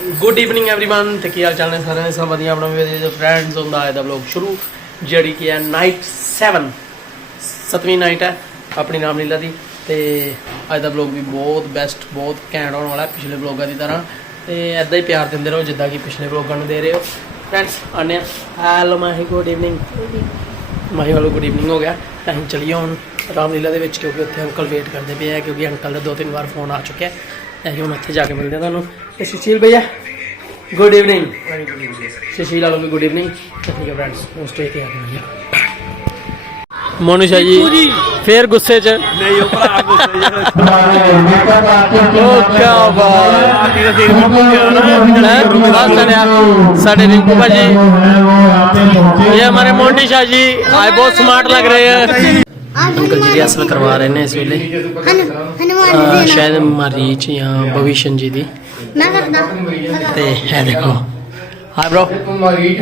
Good evening everyone ते की हाल चाल ने सारे सब वधिया अपना फ्रेंड्स होंदा है दा व्लॉग शुरू जेडी की है नाइट 7वीं नाइट है अपनी रामलीला दी ते अज दा व्लॉग भी बहुत बेस्ट बहुत घैंट होने वाला है पिछले व्लॉगां दी तरह ते ऐदा ही प्यार दिंदे रहो जिद्दां कि पिछले व्लॉगां नूं दे रहे हो फ्रेंड्स आने हेलो माही गुड इवनिंग माही वालों गुड इवनिंग हो गया असीं चलिए हुण रामलीला दे विच क्योंकि उत्थे अंकल वेट करते पे है क्योंकि अंकल का 2-3 बार फोन आ चुके हैं असीं हुण उत्थे जाके मिलते हैं तुहानूं ते सुशील भैया गुड इवनिंग सुशील वालों भी गुड इवनिंग ठीक है फ्रेंड्स वो स्टे ते आ गए मोनू शाह जी फिर गुस्से च नहीं ओ भरा गुस्से ओ क्या बात साढ़े रिंकू भाजी ये हमारे मोंटी शाह जी आज बहुत स्मार्ट लग रहे हैं अंकल जी रिहर्सल करवा रहे हैं इस वेले शायद मरीच या भविष्य जी दी ते है देखो हाय ब्रो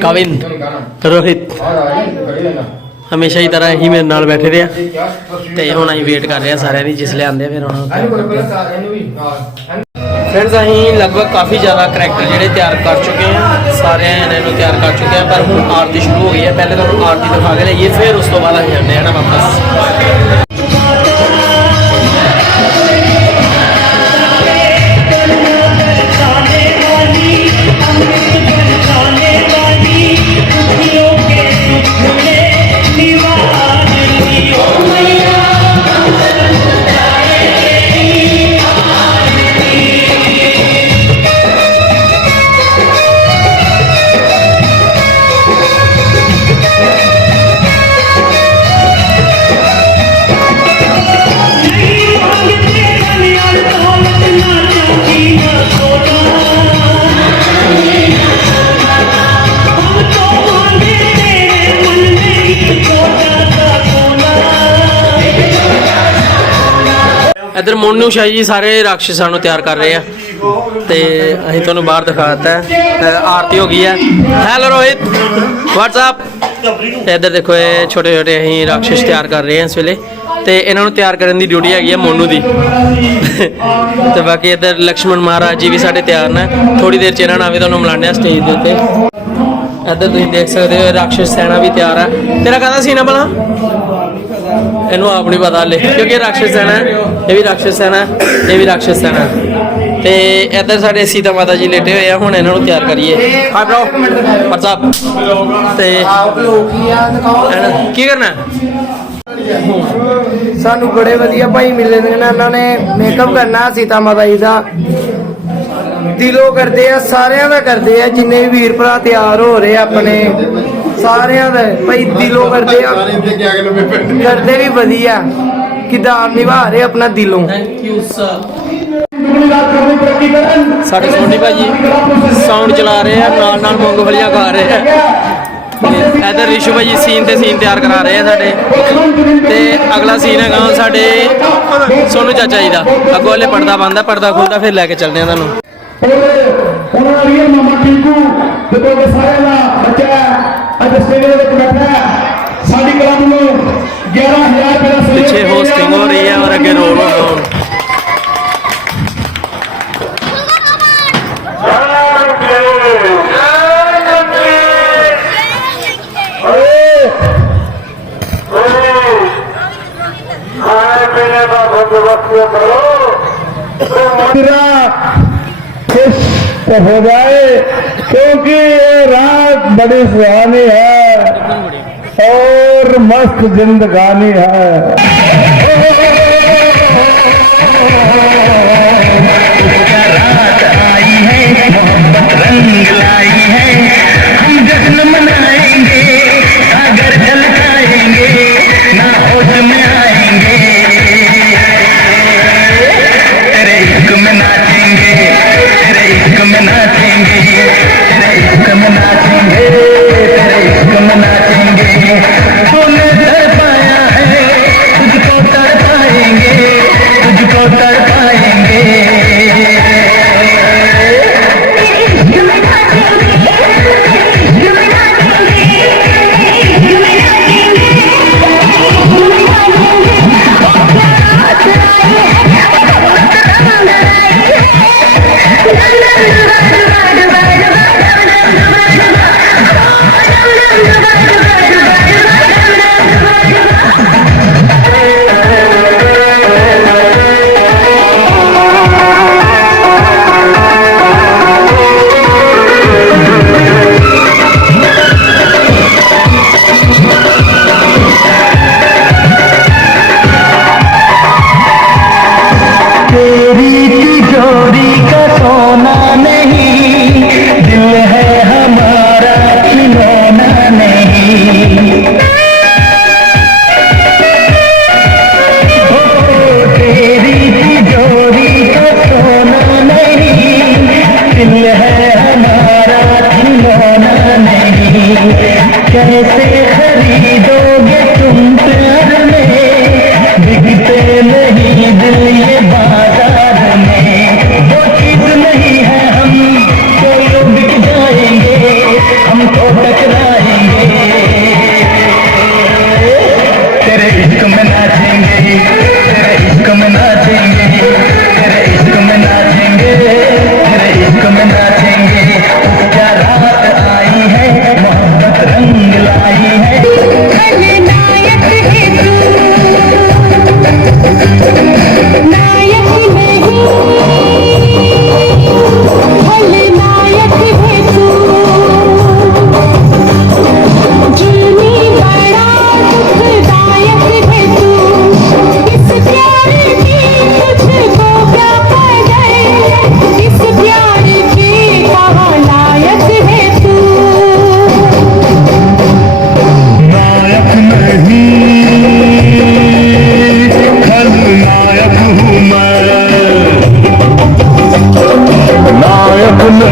कविंद रोहित हमेशा ही तरह ही मेरे नाल बैठे रहे ते हुण असीं वेट कर रहे हैं सारे दी जिसले आंदे फिर हुण फ्रेंड्स असीं लगभग काफ़ी ज़्यादा करैक्टर जिहड़े तैयार कर चुके हैं सारे इन्होंने तैयार कर चुके हैं पर हुण आरती शुरू हो गई है पहले तो आरती दिखा के लाइए फिर उस तो बाद असीं आने हैं ना वापस इधर मोनू शाह जी सारे राक्षसां नूं तैयार कर रहे हैं तो असीं तुहानूं बाहर दिखा दिता है आरती हो गई है हेलो रोहित व्हाट्सअप इधर देखो ये छोटे छोटे असीं राक्षस तैयार कर रहे हैं इस वेले तो इन्हों तैयार करने की ड्यूटी हैगी है मोनू की तो बाकी इधर लक्ष्मण महाराज जी भी साढ़े तैयार ने थोड़ी देर च इन्होंने भी तुहानूं मिलाने स्टेज के उत्ते इधर तुम देख सकते हो राक्षस सेना भी तैयार है तेरा कहना सीना भला इनू आप नहीं पता हाले क्योंकि राक्षस सेना है ये भी राक्षस सेना है ये भी राक्षस सेना है तो इधर साढ़े सीता माता जी लेटे हुए हैं हुण इन्हों तैयार करिए हाय ब्रो व्हाट्सअप की करना सानू बड़े वधिया भाई मिले ने इन्होंने मेकअप करना सीता माता जी का दिलों करते हैं सारे का करते हैं जिन्ने भी वीर भरा तैयार हो रहे अपने सारे भाई दिलों करते करते भी वधिया किरदार निभा रहे अपना दिलों साढ़े सोनी भाजी साउंड चला रहे हैं नाल नाल मूंगफलियां खा रहे हैं इधर रिशु भाजी सीन तैयार करा रहे हैं साढ़े ते अगला सीन है साढ़े सोनू चाचा जी का अगों हले पर्दा बंद है पर्दा खुलता फिर लैके चलने तुहानूं पीछे होस्टिंग हो रही है और अगे रोल हो हो जाए क्योंकि ये रात बड़ी सुहानी है और मस्त जिंदगानी है रात आई है रंग लाई है हम जश्न मनाएंगे सागर झलकाएंगे ना होश में आएंगे तेरे इश्क में नाचेंगे तेरे इश्क में नाचेंगे तेरे इश्क में नाचेंगे तेरे इश्क में नाचेंगे तूने डर पाया है तुझको डर पाएंगे तुझको डर पाएंगे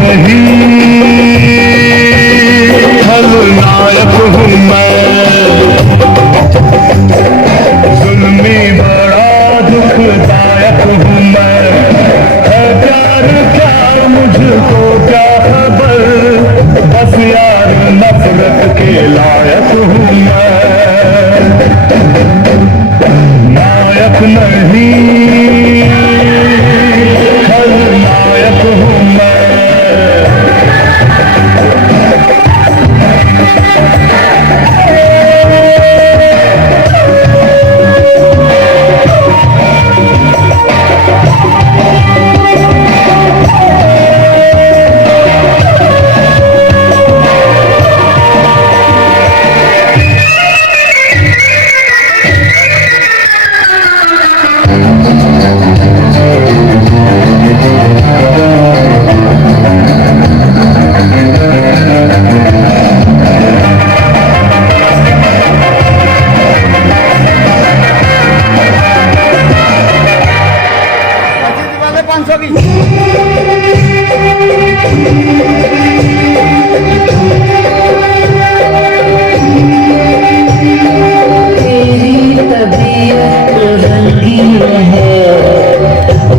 नहीं खलनायक हूँ मैं, जुल्मी बड़ा दुखदायक हूँ मैं, है प्यार क्या मुझको क्या खबर, बस यार नफरत के लायक हूँ मैं, नायक नहीं खलनायक हूँ मैं।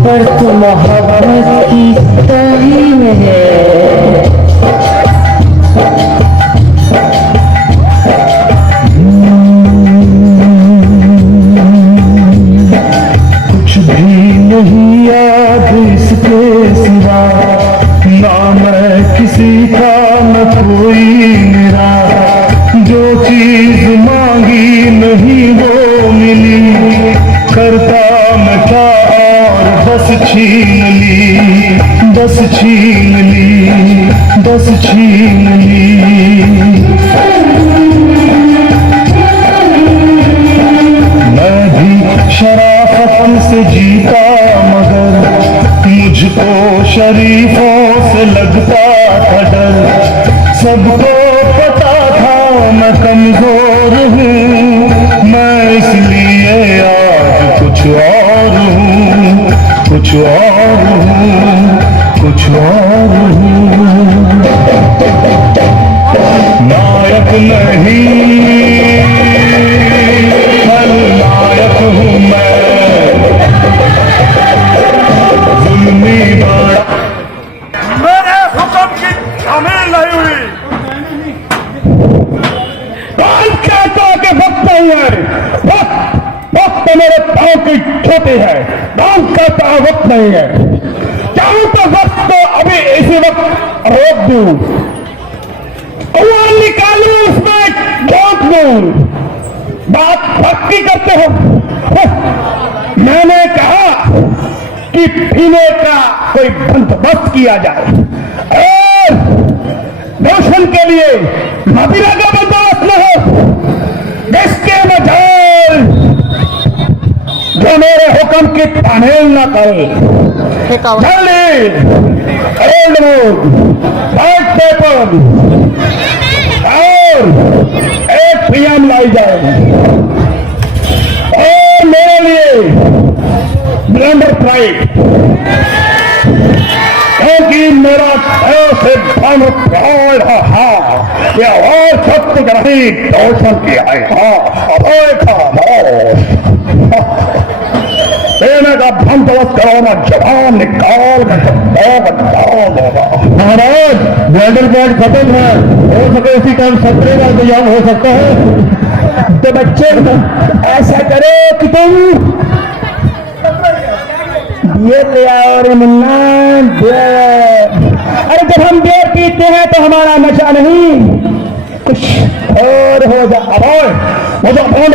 पर तो मोहब्बत की तौहीन है। कुछ भी नहीं याद इसके सिवा, ना मैं किसी का न कोई मेरा, जो चीज मांगी नहीं वो मिली, करता मैं क्या और बस छीन ली, बस छीन ली, बस छीन ली। मैं भी शराफत से जीता मगर मुझको शरीफों से लगता था डर, सबको पता था मैं कमजोर हूँ, मैं इसलिए आज कुछ और हूँ, कुछ और हूँ, कुछ और हूँ। नायक नहीं खलनायक हूँ मैं, जुल्मी बड़ा मेरे हुक्म की शामिल नहीं हुई। कौन कहता कि वक्त नहीं है? वक्त वक्त तो मेरे पाँव की छोटी है, कौन कहता वक्त नहीं है? चाहूं तो वक्त तो अभी इसी वक्त रोक दूं, कुआं निकालूं उसमें झोंक दूं। बात भक्ति करते हो। मैंने कहा कि पीने का कोई बंदोबस्त किया जाए और रोशन के लिए मदिरा का बंदोबस्त न हो, जिसके मजाल जो मेरे हुक्म की तामील न करे। जल्दी ओल्ड मूड, व्हाइट पेपर और एक PM लाई जाए और मेरे लिए ब्लेंडर फ्राइड, क्योंकि मेरा पैर से बन प्यार है या और सत्य ग्रही रोशन किया है। पीने का बंदोबस्त करो ना, जवान निकाल कर महाराज ब्लेंडर फ्राइड खत्म है, हो सके उसी टाइम सत्रह का इंतजाम हो सकता है। तो बच्चे ऐसा करो कि तुम बियर ले आओ रे मुन्ना, अरे जब हम बियर पीते हैं तो हमारा नशा नहीं कुछ और हो जा। मुझे बोल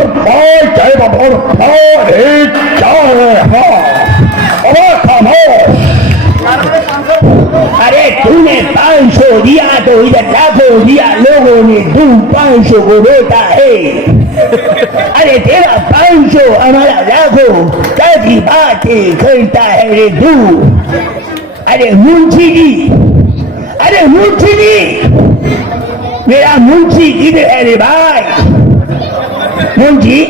चाहे बोल अरे तूने 500 दिया तो इधर लाखों दिया, लोगों ने तू 500 को रोता है। अरे तेरा 500 हमारा लाखों, कैसी बातें करता है रे तू। अरे मुंशी जी, अरे मुंशी जी, मेरा मुंशी किधर है रे भाई? मुंशी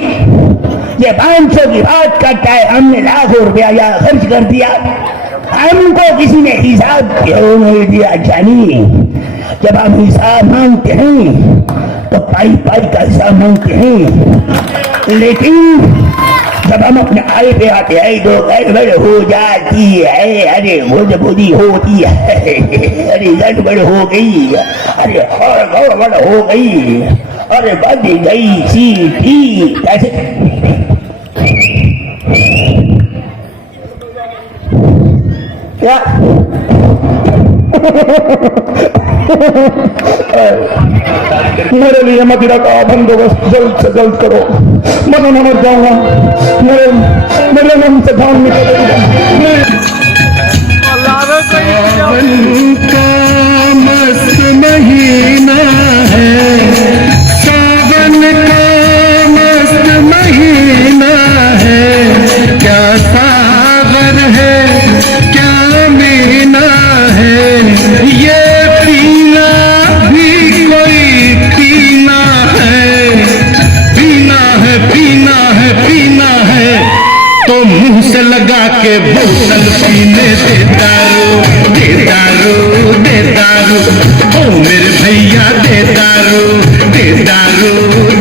ये 500 की बात करता है, हमने लाखों रुपया यहाँ खर्च कर दिया। हमको किसी ने हिसाब क्यों नहीं दिया जानी? जब हम हिसाब मांगते हैं तो पाई पाई का हिसाब मांगते हैं, लेकिन जब हम अपने आय पे आते हैं तो गड़बड़ हो जाती है। अरे बुद्धि होती है, अरे गड़बड़ हो गई, अरे और गड़बड़ हो गई, अरे बज गई सीटी। कैसे क्या मेरे लिए मदिरा का बंदोबस्त जल्द से जल्द करो, मैं न मर जाऊंगा, मेरे मन से जान निकलेगा। सावन का मस्त महीना है, सावन का मस्त महीना है, क्या सागर है क्या मीना है, ये पीना भी कोई पीना है, पीना है पीना है पीना है, तो मुंह से लगा के बोतल पीने दे दारू, दे दारू, दे दारू, ओ मेरे भैया दे दारू, दे दारू,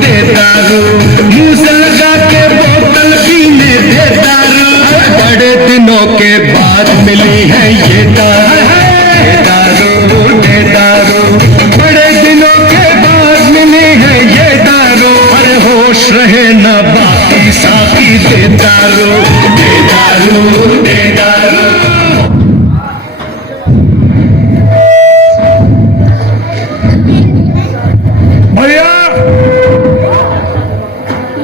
दे दारू, मुंह से लगा के बोतल पीने दे दारू। बड़े दिनों के बाद मिली है ये दारू, दे दारू, बड़े दिनों के बाद मिली है ये दारू। अरे होश रहे ना बाकी साथी दे दारू, दे दारू, दे दारू। भैया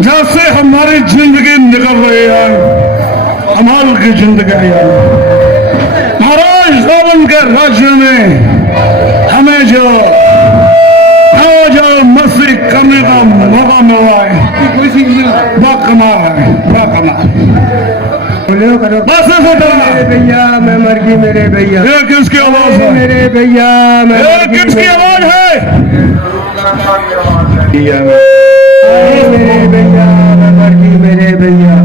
जैसे हमारी जिंदगी निकल रही है, कमाल की जिंदगी है महाराज। सावन के राज्य में हमें जो मस्ती करने का मौका मिला है, बहुत कमाल है, बहुत कमाल। बस ऐसे करना भैया, मैं मर गई मेरे भैया। ये किसकी आवाज है मेरे भैया? ये किसकी आवाज है? मेरे भैया मैं मर गई मेरे भैया,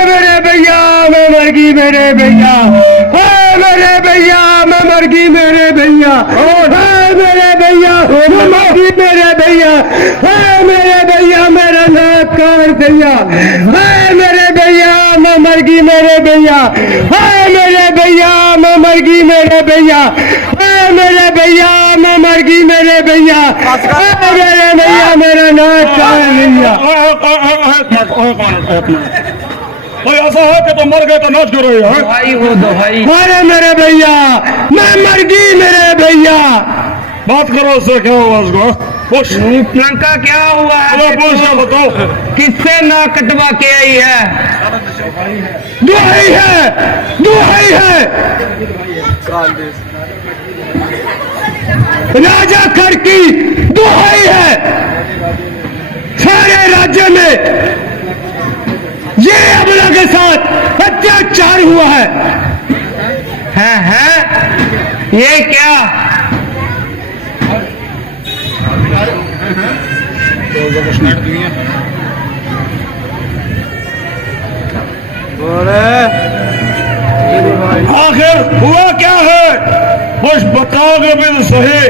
मेरे भैया मैं मर गई मेरे भैया, मेरे भैया मैं मर गई मेरे भैया, मेरे भैया मैं मर गई मेरे भैया, मेरे भैया मेरा नाक काट दिया, मेरे भैया मैं मर गई मेरे भैया, मेरे भैया मैं मर गई मेरे भैया, मेरे भैया मैं मर गई मेरे भैया, मेरे भैया मेरा नाक काट दिया। कोई ऐसा है कि तो मर गए तो नाच क्यों रहे हैं? भाई वो दो भाई। अरे मेरे भैया मैं मर गई मेरे भैया। बात करो उससे, क्या हुआ उसको? पूछ लंका क्या हुआ? पूछ बताओ किससे ना कटवा के आई है? दुहाई है, दुहाई है। राजा कर की दुहाई है। सारे राज्य में ये अबला के साथ अत्याचार हुआ है? ये क्या? आखिर हुआ क्या है? कुछ बताओगे भी तो सही।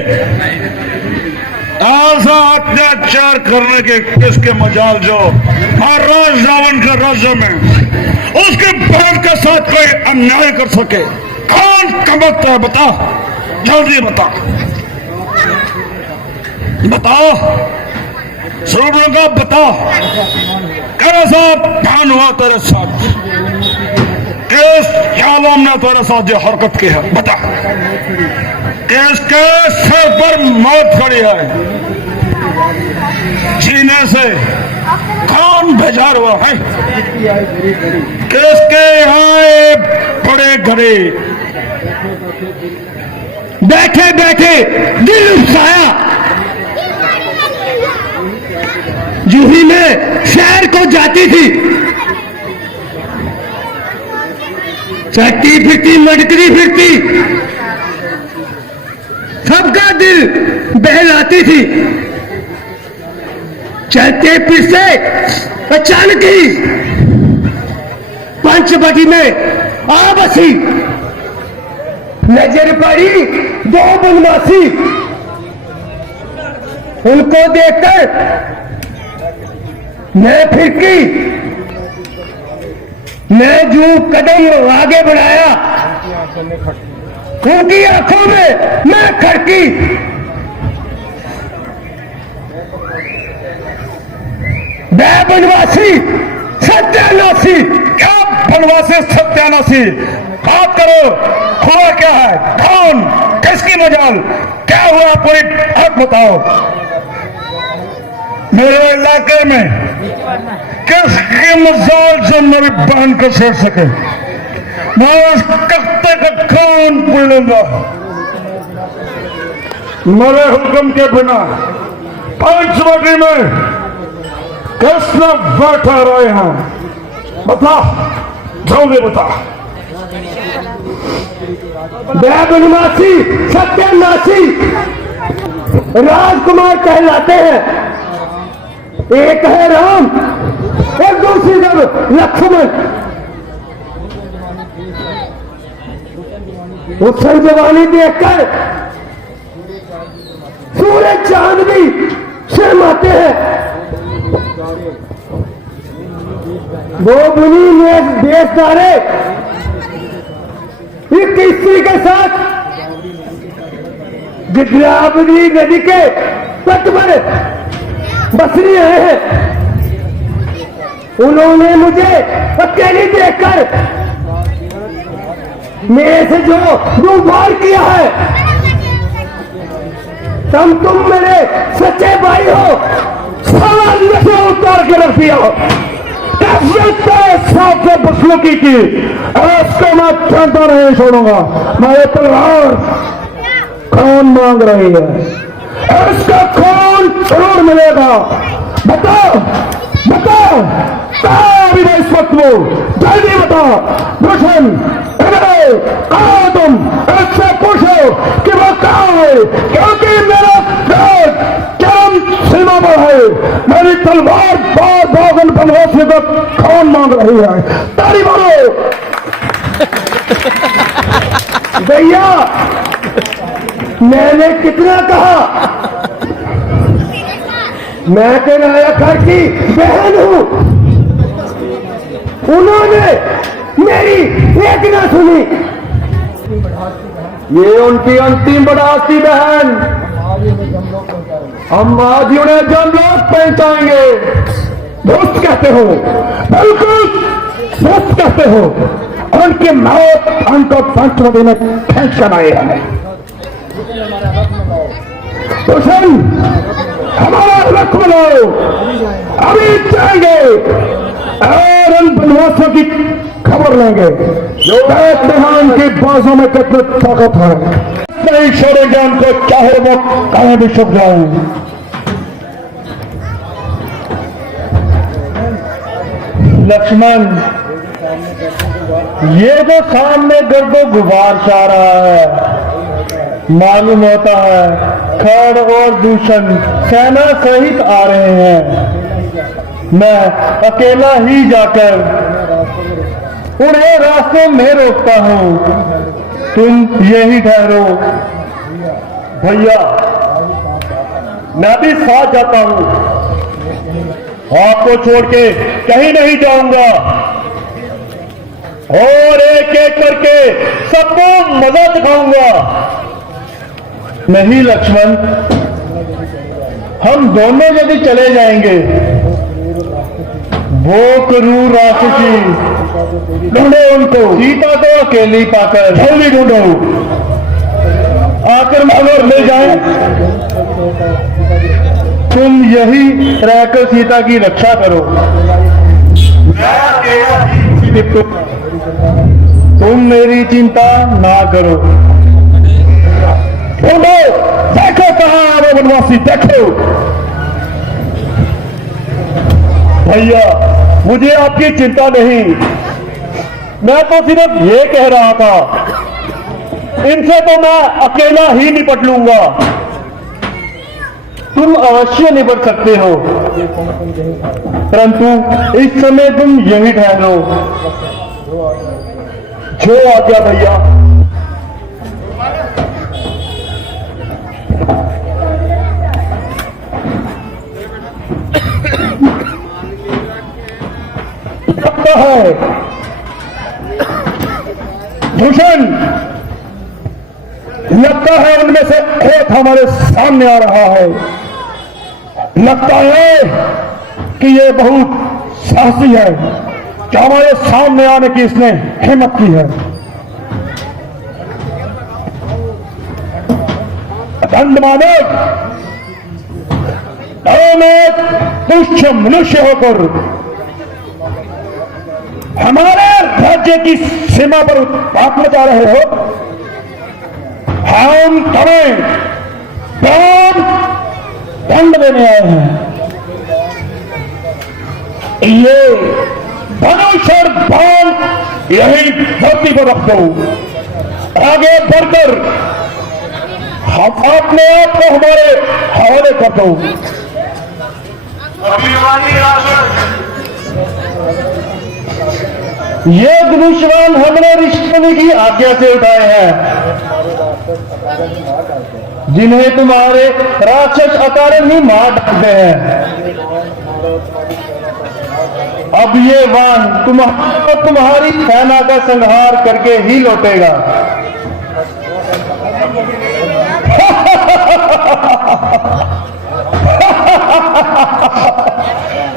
ऐसा अत्याचार करने के किसके मजाल जो महाराज रावण के राज्य में उसके बहन के साथ कोई अन्याय कर सके? कौन कमकता है? बता, जल्दी बता, बताओ सूर्य बता, कैसा ध्यान हुआ तेरे साथ? किस आलम ने तेरे साथ जो हरकत की है? बता, किसके सर पर मौत खड़ी है? जीने से कौन बेजार हुआ है? किसके यहाँ बड़े घरे बैठे बैठे दिल उपसाया? जूही में शहर को जाती थी, चलती फिरती मटकती फिरती, सबका दिल बहलाती थी। चलते फिरते अचानक ही पंचवटी में आ बसी नजर पड़ी दो बनवासी, उनको देखकर मैं फिरकी, मैं जो कदम आगे बढ़ाया, उनकी आंखों में मैं खड़की। मैं बनवासी सत्यानाशी। क्या बनवासी सत्यानाशी? बात करो, हुआ क्या है? कौन? किसकी मजाल? क्या हुआ? पूरी बात बताओ। मेरे इलाके में किसकी मजाल से मेरी बहन को छेड़ सके, मैं उस कत्ते का कान पड़ लूंगा। मेरे हुक्म के बिना पंचवटी में किसने बैठा रहे हैं? बता, जल्दी बता। मैं बनवासी सत्यानाशी राजकुमार कहलाते हैं। एक है राम और दूसरी तरफ लक्ष्मण। उछल जवानी देखकर सूरज चांद भी शर्माते हैं। वो बुनी में देशदारे एक स्त्री के साथ गिद्रावती नदी के तट पर बसरी रहे हैं। उन्होंने मुझे अकेली देखकर मेरे से जो दुर्भार किया है, तुम मेरे सच्चे भाई हो, सवाल से उतार के रख दिया हो। साफ से बसलुकी की इसको मैं जानता नहीं छोड़ूंगा। मेरे तलवार खून मांग रही है, इसका खून जरूर मिलेगा। बताओ बताओ, तारी में इस वक्त वो जल्दी बताओ। दुश्मन आओ, तुम इससे पूछो कि वो कहाँ है, क्योंकि मेरा क्रोध चरम सीमा पर है। मेरी तलवार बार बागन बनवासी का खून मांग रही है। तारी मारो भैया, मैंने कितना कहा, मैं किराया घर की बहन हूं। उन्होंने मेरी एक ना सुनी। ये उनकी अंतिम बढ़ाती बहन, हम आज उन्हें जमलोक पहुंचाएंगे। दोस्त कहते हो? बिल्कुल दोस्त कहते हो। उनकी मौत उनको पंचवटी में फेंक कर आए हैं। दुश्मन हमारा रख बनाओ, अभी जाएंगे और उन बनवासों की खबर लेंगे। देखते हैं उनकी बाजों में कितनी ताकत है। नहीं छोड़ेंगे उनको, चाहे वो कहीं भी छुप जाए। लक्ष्मण, ये जो सामने गर्दो गुबार छा रहा है, मालूम होता है खड़ और दूषण सेना सहित आ रहे हैं। मैं अकेला ही जाकर उन्हें रास्ते में रोकता हूं, तुम यही ठहरो। भैया, मैं भी साथ जाता हूं, आपको छोड़ के कहीं नहीं जाऊंगा और एक एक करके सबको मजा दिखाऊंगा। नहीं लक्ष्मण, हम दोनों यदि चले जाएंगे, वो क्रूर राक्षसी ढूंढो उनको, सीता को अकेली पाकर जल्दी ढूंढो, आकर मगर ले जाए। तुम यही रहकर सीता की रक्षा करो। तुम मेरी चिंता ना करो। ढूंढो, देखो कहां आ रहे बनवासी, देखो। भैया, मुझे आपकी चिंता नहीं, मैं तो सिर्फ ये कह रहा था, इनसे तो मैं अकेला ही निपट लूंगा। तुम अवश्य निपट सकते हो, परंतु इस समय तुम यहीं ठहरो। जो आज्ञा भैया। लगता है उनमें से एक हमारे सामने आ रहा है। लगता है कि ये बहुत साहसी है कि हमारे सामने आने की इसने हिम्मत की है। दंड मानव में तुच्छ मनुष्य होकर हमारे राज्य की सीमा पर बात मचा रहे हो। हम तुम्हें प्राण दंड देने आए हैं। ये धनुष और बाण यही धरती पर रख दो। आगे बढ़कर हम अपने आप को हमारे हवाले कर दो। ये धनुष्यवान हमने ऋषिमुनि की आज्ञा से उठाए हैं, जिन्हें तुम्हारे राक्षस अकारण ही मार डालते हैं। अब ये वान तुम्हारी सेना का संहार करके ही लौटेगा।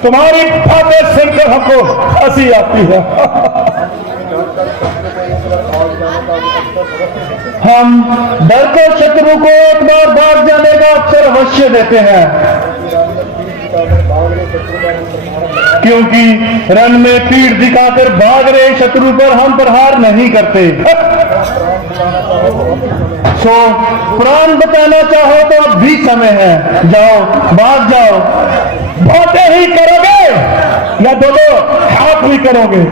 तुम्हारी बातें सुनकर हमको हंसी आती है। हम डरकर शत्रु को एक बार भाग जाने का अवसर अवश्य देते हैं, क्योंकि रण में पीठ दिखाकर भाग रहे शत्रु पर हम प्रहार नहीं करते। सो प्राण बचाना चाहो तो अब भी समय है, जाओ भाग जाओ। बातें ही करोगे या दोनों हाथ भी करोगे?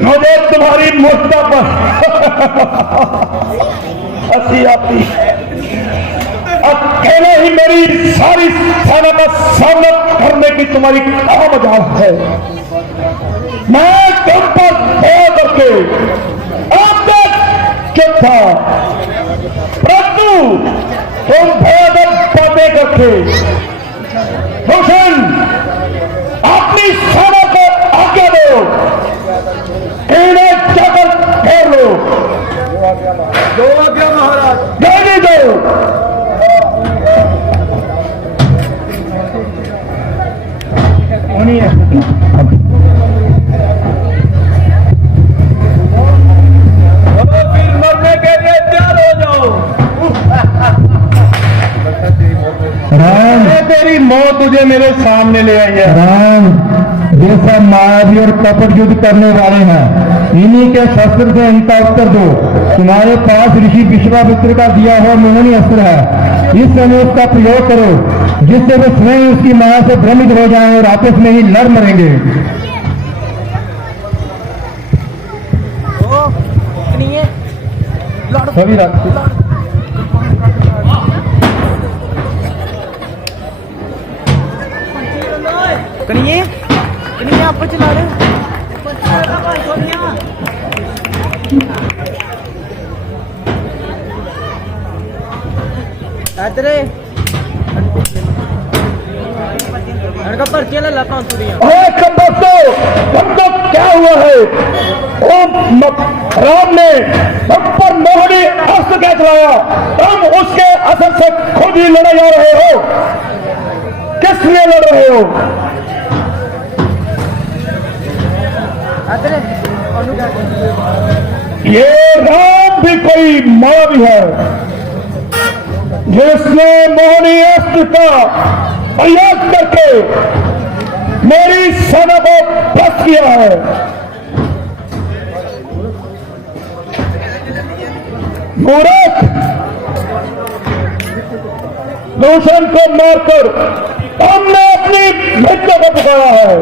मुझे तुम्हारी मूर्खता पर हंसी आती। अकेले ही मेरी सारी सेना का सामना करने की तुम्हारी क्या मजाल है? मैं तुम पर दया करके अब तक चुप था, परंतु तुम भयानक बातें करके रोशन अपनी सेना को आज्ञा दो, इन्हें जाकर घेर लो। दो आज्ञा महाराज, देने दो। फिर मरने के लिए तैयार हो जाओ। राम, तेरी मौत तुझे मेरे सामने ले आई है। राम, ये सब मायावी और कपट युद्ध करने वाले हैं, इन्हीं के शस्त्र से इनका उत्तर दो। तुम्हारे पास ऋषि विश्वामित्र का दिया हुआ मोहनी अस्त्र है, इस समय उसका प्रयोग करो, जिससे वे स्वयं उसकी माया से भ्रमित हो जाएं और आपस में ही लड़ मरेंगे। सभी कनिए कनिए आप चला रहे पर्चे ले ला 500 तुमको क्या हुआ है? राम ने हम पर मोहनी अस्त्र क्या चलाया? तुम उसके असर से खुद ही लड़े जा रहे हो। किस लिए लड़ रहे हो? ये राम भी कोई मानव है, जिसने मोहनी अस्त्र का प्रयोग करके मेरी सेना को भ्रष्ट किया है। मूर्ख, दूषण को मारकर हमने अपनी मृत्यु को पुकारा है।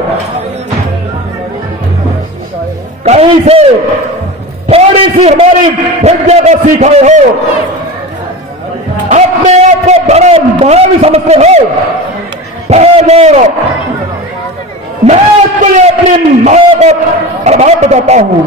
कहीं से थोड़ी सी हमारी विद्या को सीखाए हो, अपने आप को बड़ा महान समझते हो। पहले मैं तुझे अपनी माया का प्रभाव बताता हूं।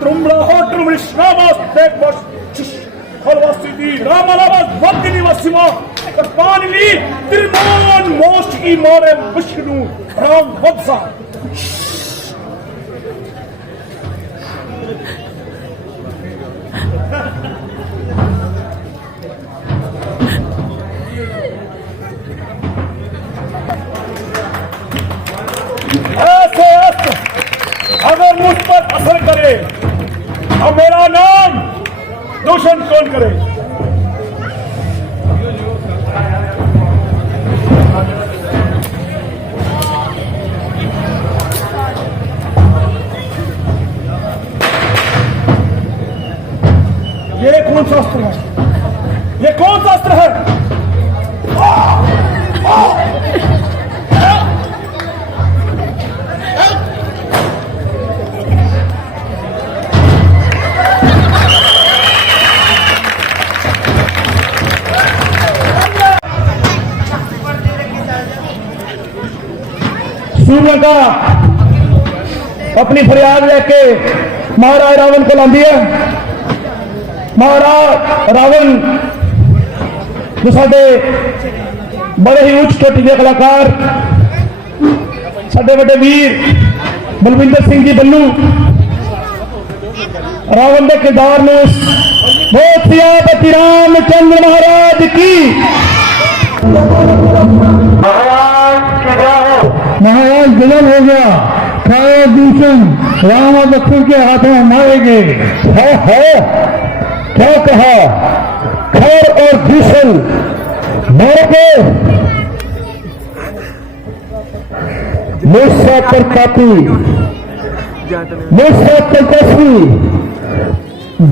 Trumla Hotrum Shrabas, Tekwas, Halvasiti, Ramalavas, Vakini Vasima, Karpanili, Tirman, Most Imare, Vishnu, Ram Vatsa. ऐसे अगर मुझ पर असर करे अब मेरा नाम रोशन कौन करे। ये कौन सा अस्त्र है? ये कौन सा अस्त्र है? सूर्य का अपनी फरियाद लेके महाराज रावण को लांदी है। महाराज रावण जो साडे बड़े ही उच्च कोटि के कलाकार साडे बड़े वीर बलविंदर सिंह जी बल्लू रावण के किरदार में बहुत सियापति रामचंद्र महाराज की महाराज विलन हो गया। खैर दूषण राम और लक्ष्मण के हाथों मारे गए। है क्या कहा? खैर और दूषण मारे गए। मूसा प्रतापी, मूसा तेजस्वी,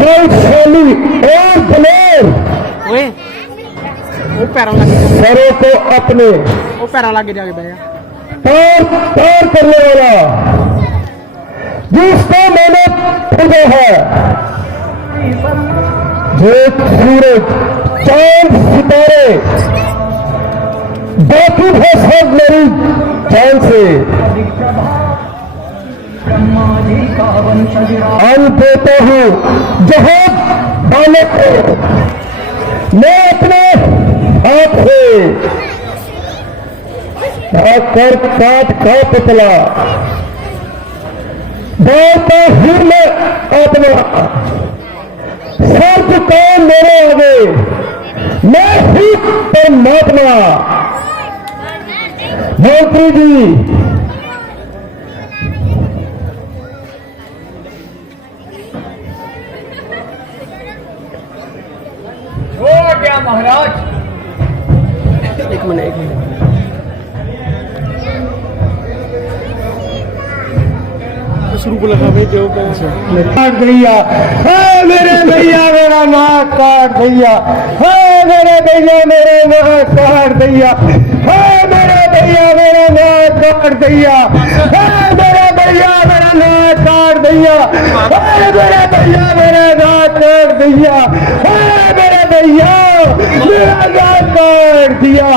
बलशाली और दलेर सरों को अपने पार करने वाला जिसको मैंने पूजा है। जो सूरज चांद सितारे बाकी है सब मेरी जान से अन्न देता हूँ जहां बालक को मैं अपने हाथ से कर काट का पुतला डालता हूं मैं अपना सब काम मेरे आगे मैं ही परमात्मा। मंत्री जी हो गया महाराज। एक मिनट शुरू को लगा भाई जो काट भैया है मेरे भैया मेरा माँ काट भैया है मेरे भैया मेरे माँ काट भैया है मेरे भैया मेरा माँ काट भैया है मेरे भैया मेरा माँ काट भैया है मेरे भैया मेरा माँ काट भैया है मेरे भैया मेरा माँ काट दिया।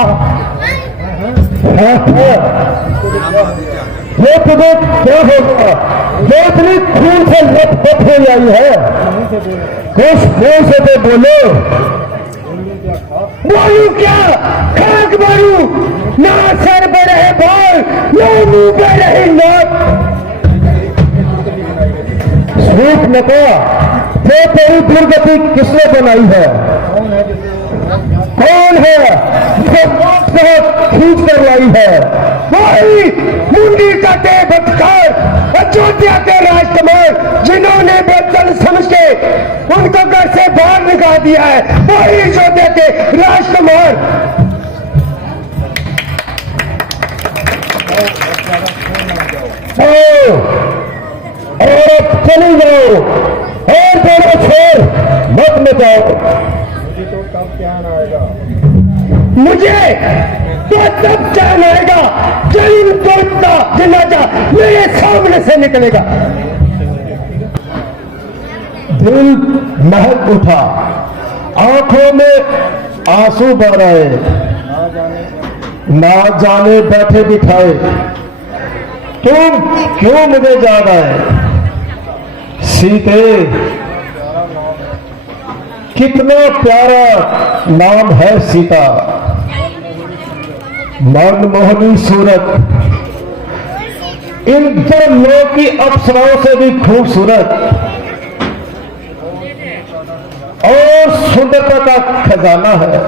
ये तुम्हें क्या होगा जो इतनी खून से लथपथ हो आई है? कुछ मुंह से तो बोलो। बोलू क्या? खाक मारू ना सर पे रहे बाल ना मुंह पे रहे नाक। सूख नका ये तेरी दुर्गति किसने बनाई है? कौन है जो खींच कर लाई है? वही मुंडी काटे बदकार अयोध्या के राजकुमार जिन्होंने बेदल समझ के उनको घर से बाहर निकाल दिया है। वही अयोध्या के राजकुमार। और चली जाओ और दोनों छोड़ मत मिटाओ। मुझे तो तब चैन आएगा जब का जनाजा मेरे सामने से निकलेगा। दिल महक उठा, आंखों में आंसू बह रहे, ना जाने बैठे बिठाए तुम क्यों मुझे याद आए। सीते, कितना प्यारा नाम है सीता। मनमोहनी सूरत, इन लोगों की अप्सराओं से भी खूबसूरत और सुंदरता का खजाना है।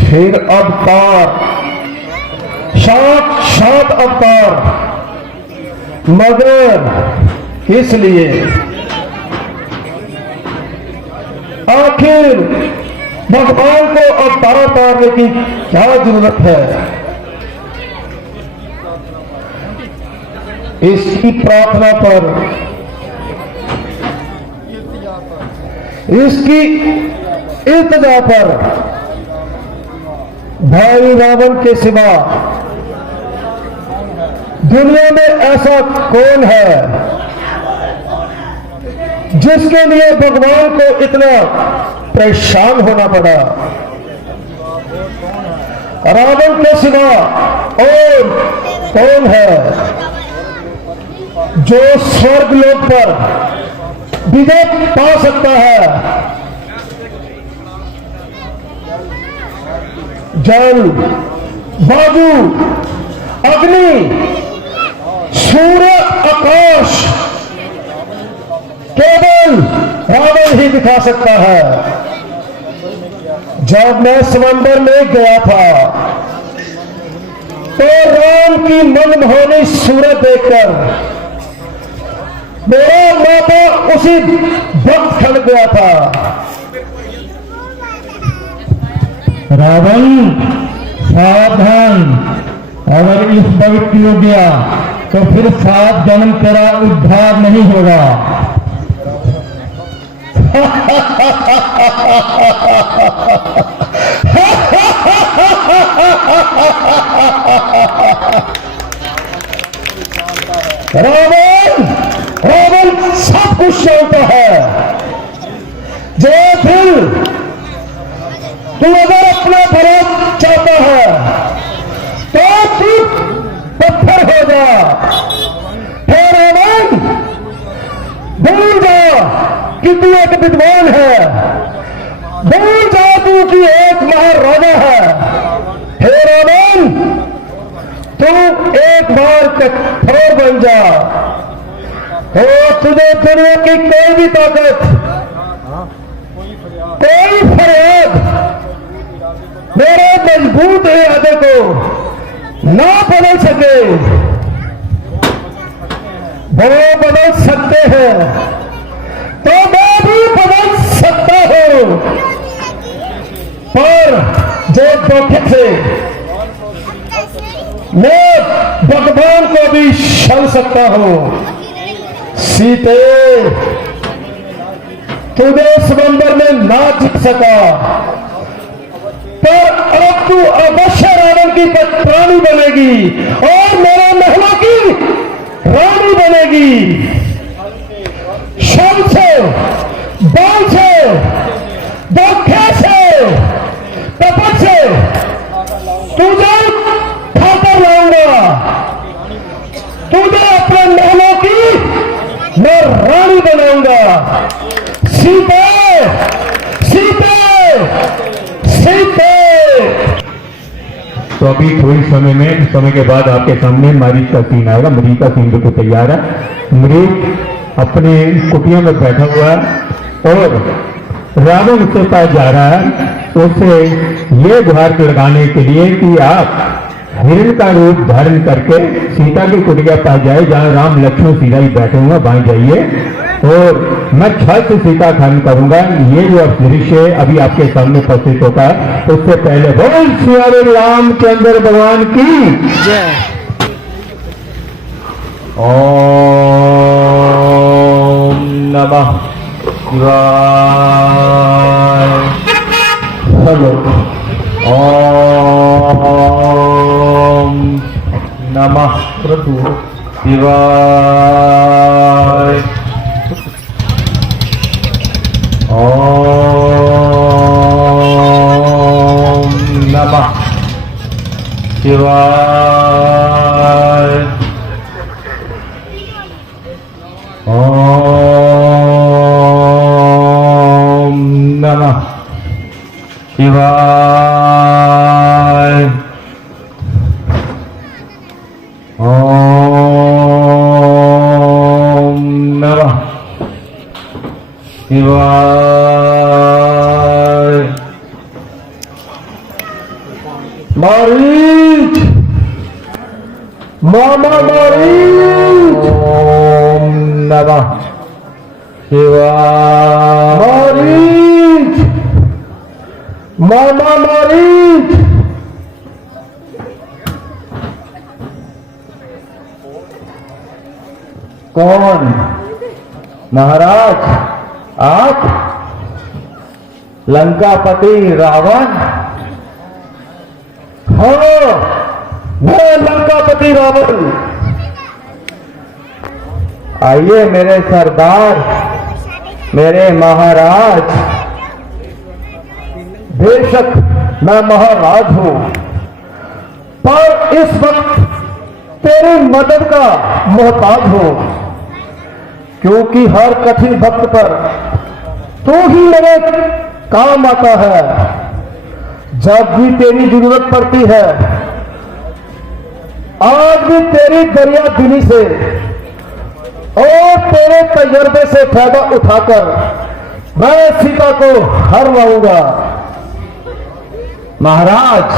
फिर अवतार, साक्षात अवतार, मगर किस लिए? आखिर भगवान को अवतार उतारने की क्या जरूरत है? इसकी प्रार्थना पर, इसकी इल्तिजा पर भाई रावण के सिवा दुनिया में ऐसा कौन है जिसके लिए भगवान को इतना परेशान होना पड़ा? रावण के सिवा और कौन है जो स्वर्ग लोक पर विजय पा सकता है? जल, वायु, अग्नि, सूर्य, आकाश केवल रावण ही दिखा सकता है। जब मैं समंदर में गया था तो राम की मनमोहनी सूरत देखकर मेरा माथा उसी वक्त खड़ गया था। रावण सावधान, अगर इस पवित्र हो गया तो फिर 7 जन्म तेरा उद्धार नहीं होगा। रावण सब कुछ जानता है। जो दिल तू अगर अपना भला चाहता है तो तू पत्थर हो जा। हे रावण, भूल जा कि तू एक विद्वान है, भूल जा तू कि एक महाराजा है। हे रावण, तू एक बार कठोर बन जा तो तुझे दुनिया की कोई भी ताकत, कोई फरियाद मेरे मजबूत इरादे को ना बदल सके। वो बदल सकते हैं तो मैं भी बदल सकता हूं, पर जो धोखे से मैं भगवान को भी छल सकता हूं। सीते, तुझे समंदर में ना जीत सका, पर अब तू अवश्य रावण की पत्राणी बनेगी और मेरे महलों की रानी बनेगी। शम से, बल से, धोखे से, कपट से तुझे ठाकर लाऊंगा। तुझे अपने महलों की मैं रानी बनाऊंगा। सीते, सीते, सीते। तो अभी थोड़ी समय के बाद आपके सामने मरीज का सीन आएगा। मरीज का सीन बिल्कुल तैयार है। मरीज अपने कुटिया में बैठा हुआ है और रावण उसके पास जा रहा है, उससे ये गुहार लगाने के लिए कि आप हिरण का रूप धारण करके सीता की कुटिया पास जाए, जहां राम लक्ष्मण सीता ही बैठे हुए, वहां जाइए और मैं छल से सीता खनन करूंगा। ये जो दृश्य अभी आपके सामने उपस्थित होता है, उससे पहले बोल श्री रामचंद्र भगवान की जय। ओम नमः शिवाय। हेलो। ओम नमः प्रभु शिवाय। ओम नमः शिवाय। शिवाय। मारीच, मामा मारीच, ओम नमः शिवाय। मारीच, मामा मारीच। कौन? महाराज आप? लंकापति रावण? हाँ, मैं लंकापति रावण। आइए मेरे सरदार, मेरे महाराज। बेशक मैं महाराज हूं, पर इस वक्त तेरी मदद का मोहताज हूं, क्योंकि हर कठिन वक्त पर तू ही मेरे काम आता है। जब भी तेरी जरूरत पड़ती है, आज भी तेरी दरिया दिली से और तेरे तजर्बे से फायदा उठाकर मैं सीता को हर लाऊंगा। महाराज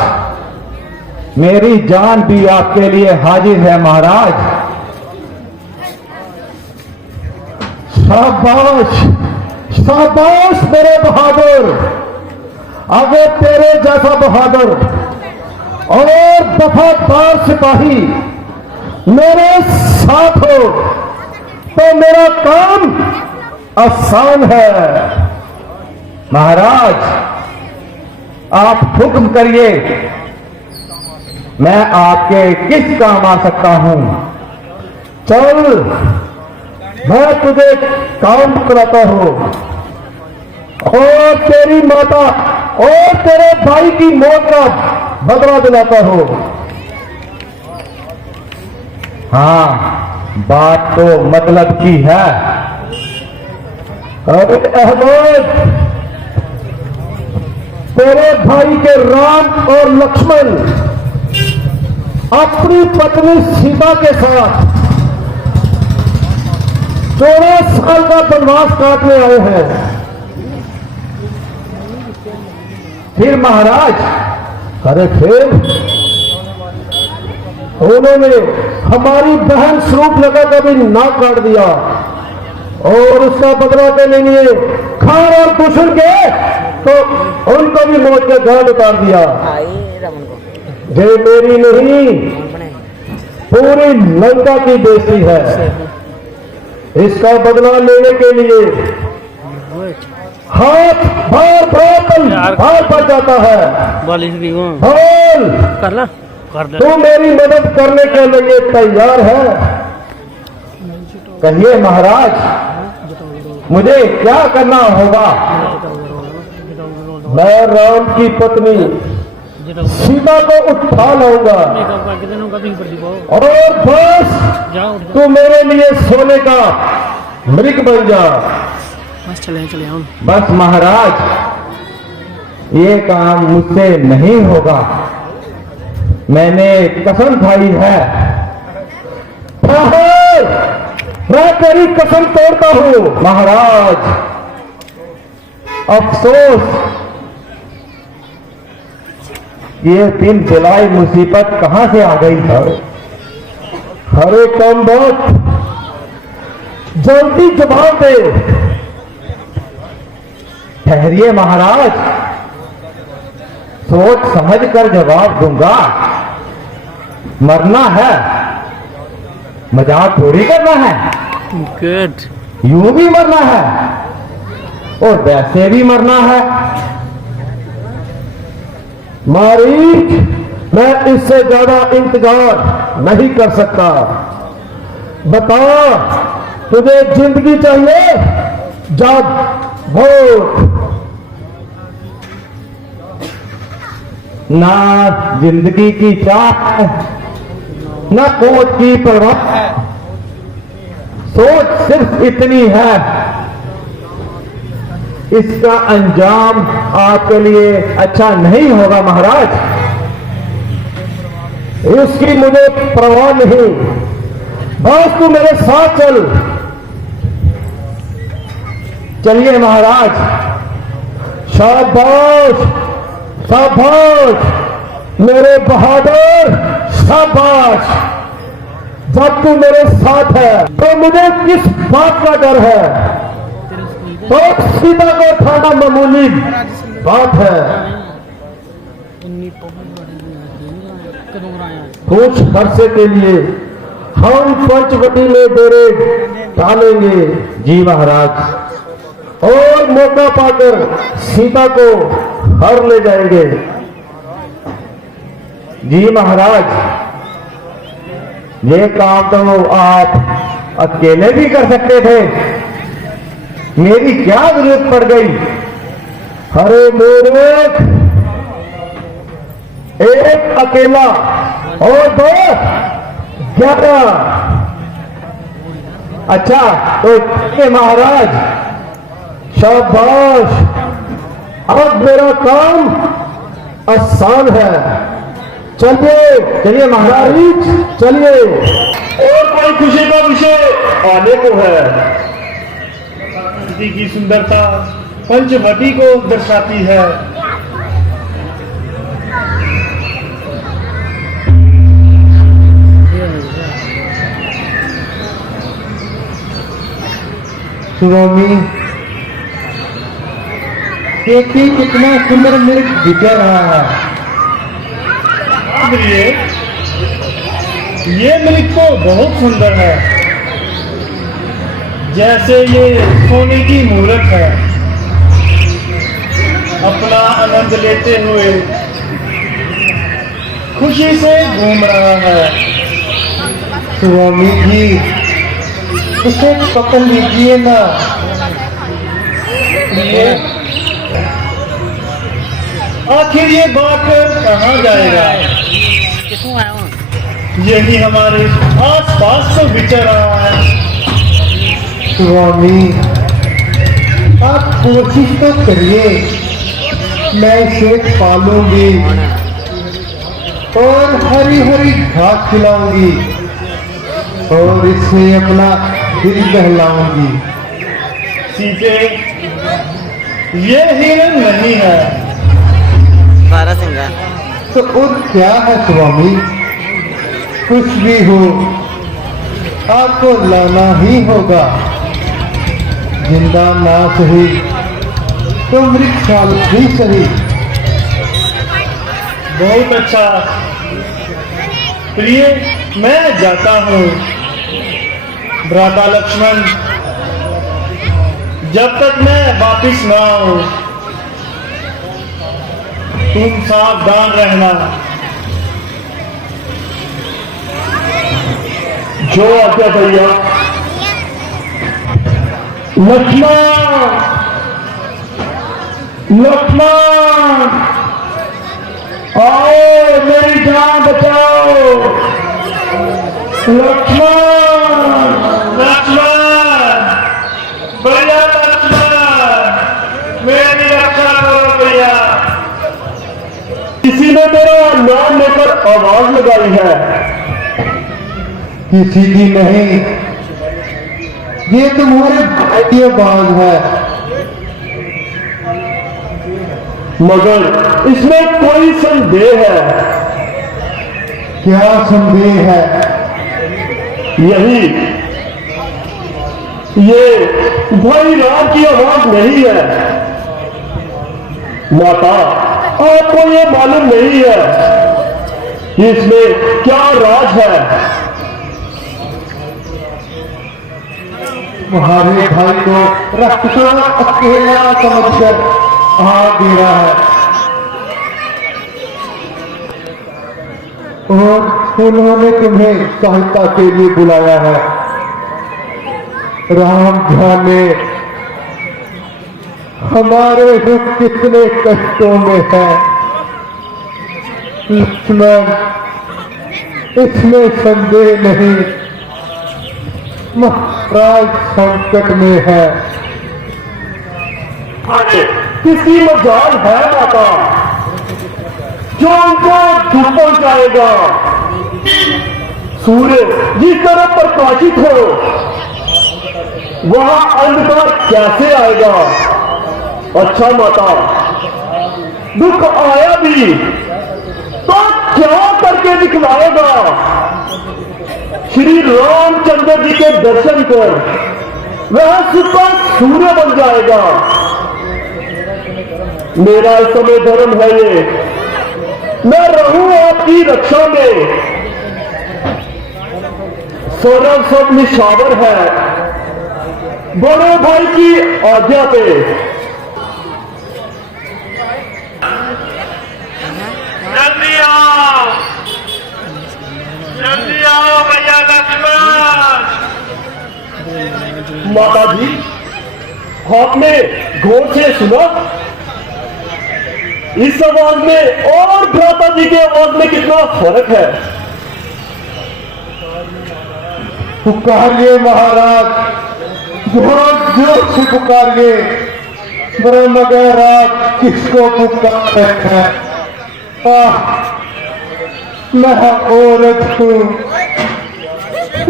मेरी जान भी आपके लिए हाजिर है महाराज। शाबाश, शाबाश मेरे बहादुर। अगर तेरे जैसा बहादुर और वफादार सिपाही मेरे साथ हो तो मेरा काम आसान है। महाराज आप हुक्म करिए, मैं आपके किस काम आ सकता हूं? चल, मैं तुझे काम कराता हूं और तेरी माता और तेरे भाई की मौत का बदला दिलाता हूं। हाँ, बात तो मतलब की है। अरे अहमद, तेरे भाई के राम और लक्ष्मण अपनी पत्नी सीता के साथ 14 साल का वनवास काटने आए हैं। फिर महाराज? अरे फिर उन्होंने हमारी बहन स्वरूपलता का भी नाक काट दिया और उसका बदला देने लिए खान और कुशन के तो उनको भी मौत के घाट उतार दिया। ये मेरी नहीं, पूरी लंका की बेइज्जती है। इसका बदला लेने के लिए हाथ बार बार पड़ जाता है। बोल, तू मेरी मदद करने के लिए तैयार है? कहिए महाराज, मुझे क्या करना होगा? मैं राम की पत्नी सीता को उठा लाऊंगा और बस तू मेरे लिए सोने का मृग बन जा। बस महाराज, ये काम मुझसे नहीं होगा। मैंने कसम खाई है। मैं तेरी कसम तोड़ता हूं। महाराज अफसोस, ये दिन दिलाई मुसीबत कहां से आ गई है? हरे कम बात, जल्दी जवाब दे। ठहरिए महाराज, सोच समझ कर जवाब दूंगा। मरना है, मजाक थोड़ी करना है। गुड। यूं भी मरना है और वैसे भी मरना है। मारीच, मैं इससे ज्यादा इंतजार नहीं कर सकता। बता, तुझे जिंदगी चाहिए? जब वोट। ना जिंदगी की चाह है, ना कोच की परवाह है। सोच सिर्फ इतनी है, इसका अंजाम आपके लिए अच्छा नहीं होगा महाराज। इसकी मुझे परवाह नहीं, बस तू मेरे साथ चल। चलिए महाराज, शाबाश शाबाश मेरे बहादुर, शाबाश। जब तू मेरे साथ है तो मुझे किस बात का डर है? तो सीता को उठाना मामूली बात है। कुछ अरसे के लिए हम पंचवटी में डेरे डालेंगे। जी महाराज, और मौका पाकर सीता को हर ले जाएंगे। जी महाराज, ये काम तो आप अकेले भी कर सकते थे, मेरी क्या जरूरत पड़ गई? अरे मूर्ख, एक अकेला और दो 11। अच्छा तो ये महाराज, शाबाश, अब मेरा काम आसान है। चलिए चलिए महाराज, चलिए। और कोई खुशी का विषय आने को है। प्रकृति की सुंदरता पंचवटी को दर्शाती है। स्वामी, देखिए कितना सुंदर मृग दिख रहा है। ये मृग तो बहुत सुंदर है, जैसे ये सोने की मूरत है, अपना आनंद लेते हुए खुशी से घूम रहा है। स्वामी जी, उसे पकड़ लीजिए ना। आखिर ये बात कहाँ जाएगा? यही हमारे आसपास तो विचर रहा है। स्वामी, आप कोशिश तो करिए, मैं इसे पालूंगी और हरी हरी घास खिलाऊंगी और इसे अपना दिल बहलाऊंगी। सीते, ये हिरन नहीं है। तो और क्या है स्वामी? कुछ भी हो, आपको लाना ही होगा। जिंदा ना सही तो मृतकाल भी सही। बहुत अच्छा प्रिय, मैं जाता हूँ। भ्राता लक्ष्मण, जब तक मैं वापिस न आऊं तुम सावधान रहना। जो आज्ञा भैया। लक्ष्मण, लक्ष्मण, आओ मेरी जान बचाओ। लक्ष्मण, लक्ष्मण, भैया लक्ष्मण, मेरी रक्षा करो भैया। किसी ने मेरा नाम लेकर आवाज लगाई है। किसी की नहीं, ये तुम्हारे भाई की आवाज है। मगर इसमें कोई संदेह है। क्या संदेह है? यही, ये भाई राम की आवाज नहीं है। माता, आपको ये मालूम नहीं है कि इसमें क्या राज है? तुम्हारे भाई को रक्षक अकेला समझकर आ गिरा है और उन्होंने तुम्हें सहायता के लिए बुलाया है। राम जाने हमारे दुख कितने कष्टों में है। लक्ष्मण, इसमें संदेह नहीं, महाराज संकट में है। किसी मजाल है माता जो उनको दुख पहुंचाएगा? सूर्य जिस तरह प्रकाशित हो वहां अंधकार कैसे आएगा? अच्छा माता, दुख आया भी तो क्या करके दिखलाएगा? श्री रामचंद्र जी के दर्शन कर वह सुबह सूर्य बन जाएगा। मेरा इस समय धर्म है ये, मैं रहूं आपकी रक्षा में। सौरभ सब निशावर है बड़े भाई की आज्ञा पे। जल्दी आओ भैया लक्ष्मण। माता जी, आपने गौर से सुना? इस आवाज में और भ्राता जी की आवाज में कितना फर्क है। पुकारिए महाराज, जोर जोर से पुकारिए। ब्रह्म कह रात किसको पुकार रहे हैं? मैं औरत हूँ,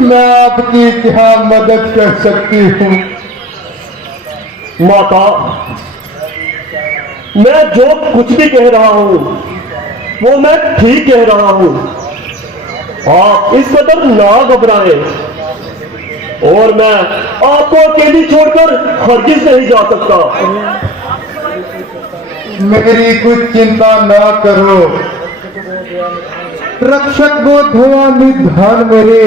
मैं आपकी क्या मदद कर सकती हूँ? माता, मैं जो कुछ भी कह रहा हूं वो मैं ठीक कह रहा हूं। आप इस कदर ना घबराएं, और मैं आपको अकेली छोड़कर हरगिज नहीं जा सकता। मेरी कुछ चिंता ना करो, रक्षक वो धोआ निधान मेरे।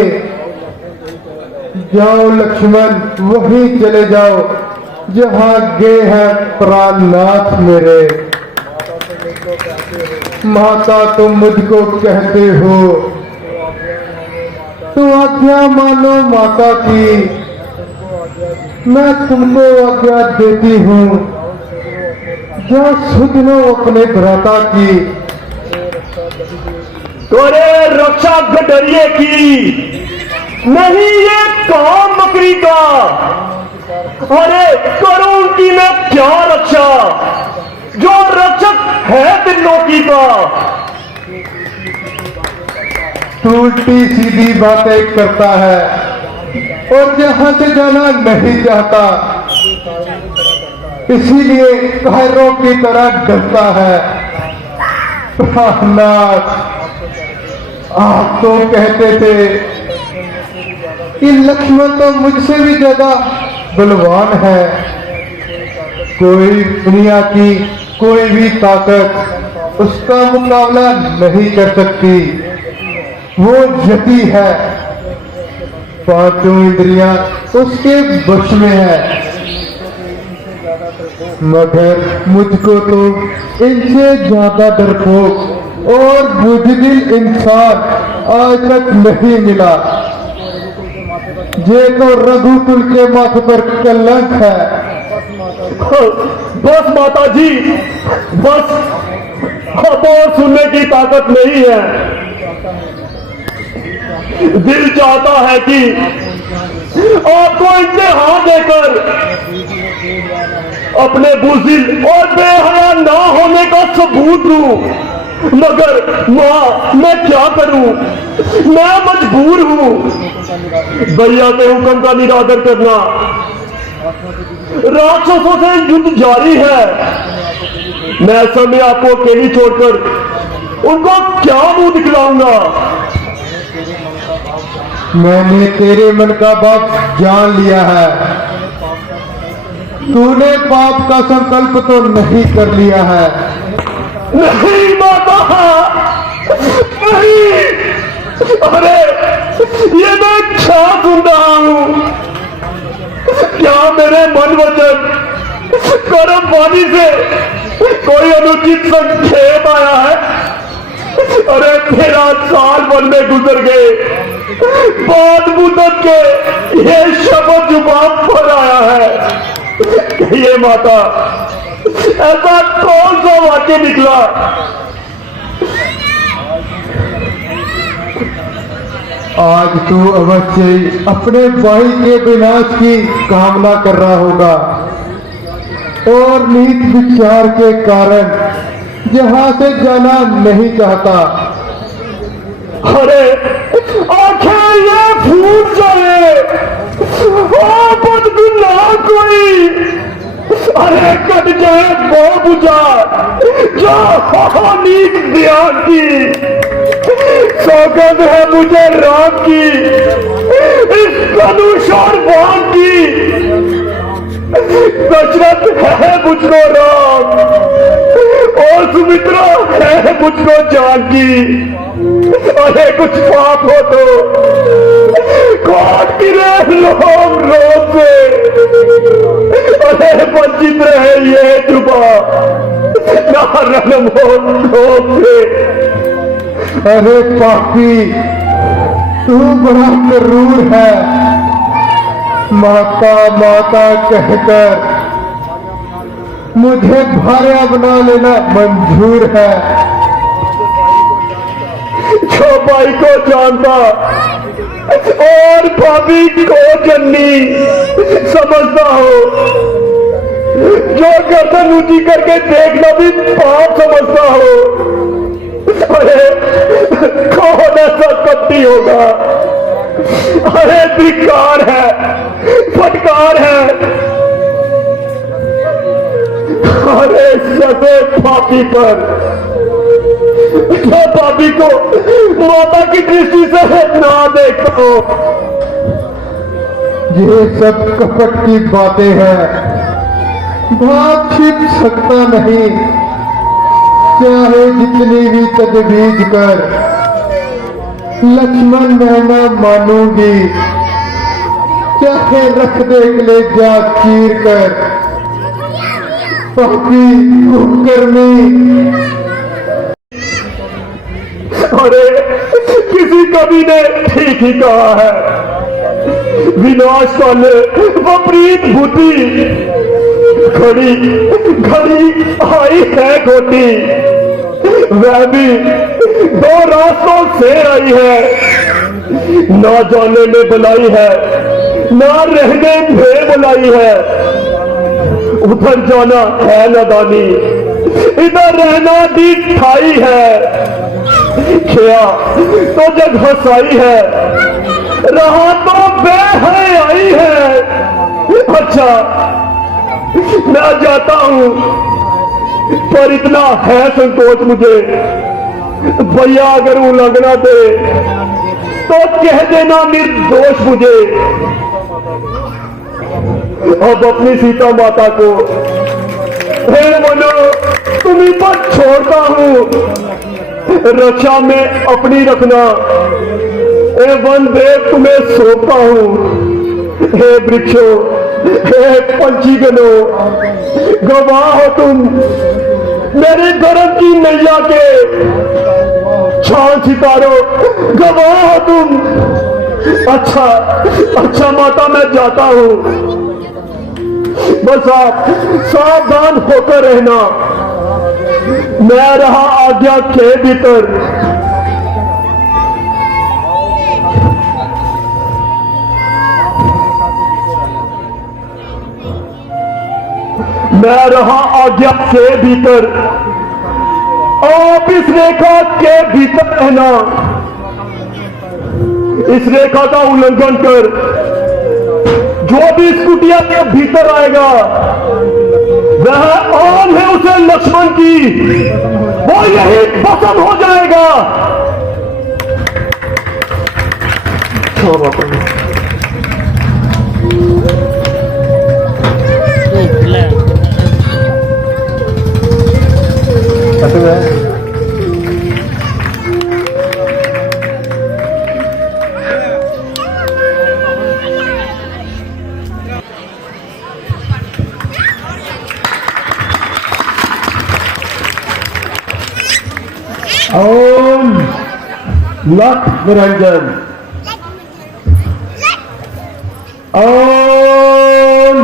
जाओ लक्ष्मण, वहीं चले जाओ जहां गए हैं प्राणनाथ मेरे। माता तुम मुझको कहते हो तो आज्ञा मानो माता की, मैं तुमको आज्ञा देती हूँ। जा सुध लो अपने भ्राता की। तोरे रक्षा गडरिए की नहीं, ये काम बकरी का। अरे करूं उनकी मैं क्या रक्षा, जो रक्षक है त्रिलोकी का। तू उल्टी सीधी बातें करता है और जहां से जाना नहीं चाहता, इसीलिए कायरों की तरह डरता है। प्राणनाथ, आप तो कहते थे कि लक्ष्मण तो मुझसे भी ज्यादा बलवान है। कोई दुनिया की कोई भी ताकत उसका मुकाबला नहीं कर सकती। वो यति है, पांचों इंद्रियां उसके वश में है। मगर मुझको तो इनसे ज्यादा डरपोक और बुजदिल इंसान आज तक नहीं मिला। ये तो रघुकुल के माथे पर कलंक है। बस माता जी, बस अब और सुनने की ताकत नहीं है। दिल चाहता है कि आपको इम्तिहान देकर अपने बुज़दिल और बेहया ना होने का सबूत दूं, मगर मां मैं क्या करूं, मैं मजबूर हूं। भैया के हुक्म का निरादर करना। राक्षसों से युद्ध जारी है। मैं समय आपको अकेली छोड़कर उनको क्या मुंह दिखलाऊंगा। मैंने तेरे मन का बाप जान लिया है। तूने पाप का संकल्प तो नहीं कर लिया है। नहीं माता, नहीं। अरे ये मैं क्या सुन रहा हूं? क्या मेरे मन वचन कर्म वाणी से कोई अनुचित संकेत आया है? अरे 13 साल वन में गुजर गए, बाद मुद्दत के ये शब्द जुबान पर आया है। ये माता, ऐसा कौन सा वाक्य निकला? आज तू अवश्य ही अपने भाई के विनाश की कामना कर रहा होगा और नीत विचार के कारण जहां से जाना नहीं चाहता। अरे आंखें ये फूट जाए, बदगुनाह कोई, अरे कट जाए वो बुझा जो हो नीक ध्यान की, सौगंध है मुझे राम की, इस धनुष और बाण की, दशरथ है मुझको राम और सुमित्रा है मुझको जानकी। अरे कुछ पाप हो तो कौन गिरे लोग रोग से, अरे वंचित रहे ये जुबा नारण लोग से। अरे पापी, तू बड़ा क्रूर है, माता माता कहकर मुझे भार्या बना लेना मंजूर है। जो भाई को जानता और भाभी को जन्नी समझता हो, जो गर्दन ऊंची करके देखना भी पाप समझता हो, अरे कौन ऐसा कपटी होगा। अरे धिक्कार है, फटकार है, अरे सदे पापी पर जो पापी को माता की दृष्टि से ना देखता हो। ये सब कपट की बातें हैं, भाव छिप सकता नहीं, चाहे जितनी भी तजवीज कर लक्ष्मण मैं न मानूंगी, चाहे रख दे कलेजा चीर कर। पापी कुकर्मी, अरे किसी कवि ने ठीक ही कहा है, विनाश वाले विपरीत बुद्धि, घड़ी घड़ी आई है खोटी, वह भी दो रास्तों से आई है, ना जाने में बुलाई है, ना रहने में बुलाई है। उधर जाना है नादानी, इधर रहना भी ठाई है, खिया तो जग हंसाई है, रहा तो बेहय आई है। अच्छा मैं जाता हूं, पर इतना है संकोच मुझे, भैया अगर उल्लंघना दे तो कह देना निर्दोष मुझे। अब अपनी सीता माता को हे मनो तुम्हीं पर छोड़ता हूं, रक्षा में अपनी रखना, हे वन देव तुम्हें सौंपता हूं। हे वृक्षो, हे पंछीगणों, गवाह हो तुम मेरे धर्म की नैया के, चांद सितारों गवाह हो तुम। अच्छा अच्छा माता मैं जाता हूं, बस आप सावधान होकर रहना, मैं रहा आज्ञा के भीतर। मैं रहा आज्ञा के भीतर, आप इस रेखा के भीतर रहना। इस रेखा का उल्लंघन कर जो भी इस कुटिया के भीतर आएगा, वह आन है उसे लक्ष्मण की, वो यही भस्म हो जाएगा। ओम लख निरंजन, ओम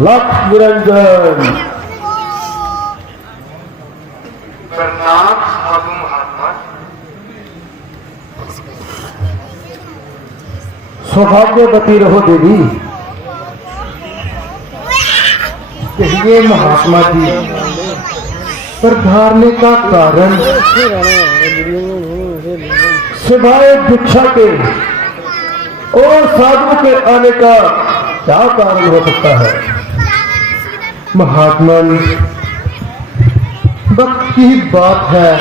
लख निरंजन। प्रणाम साधु महात्मा। सौभाग्यवती रहो देवी। कहिए महात्मा जी, पर धारने का कारण सिवाय भिक्षा के और साधु के आने का क्या कारण हो सकता है? महात्मन, वक्त की बात है,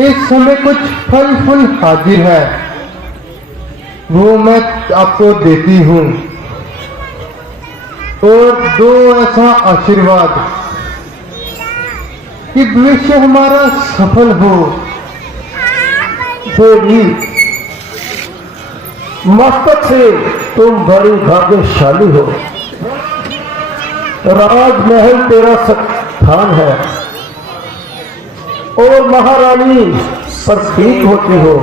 इस समय कुछ फल फूल हाजिर है, वो मैं आपको देती हूँ। और दो ऐसा आशीर्वाद कि भविष्य हमारा सफल हो। देवी, मस्तक से तुम बड़ी भाग्यशाली हो। राजमहल तेरा स्थान है और महारानी प्रतीक होती हो,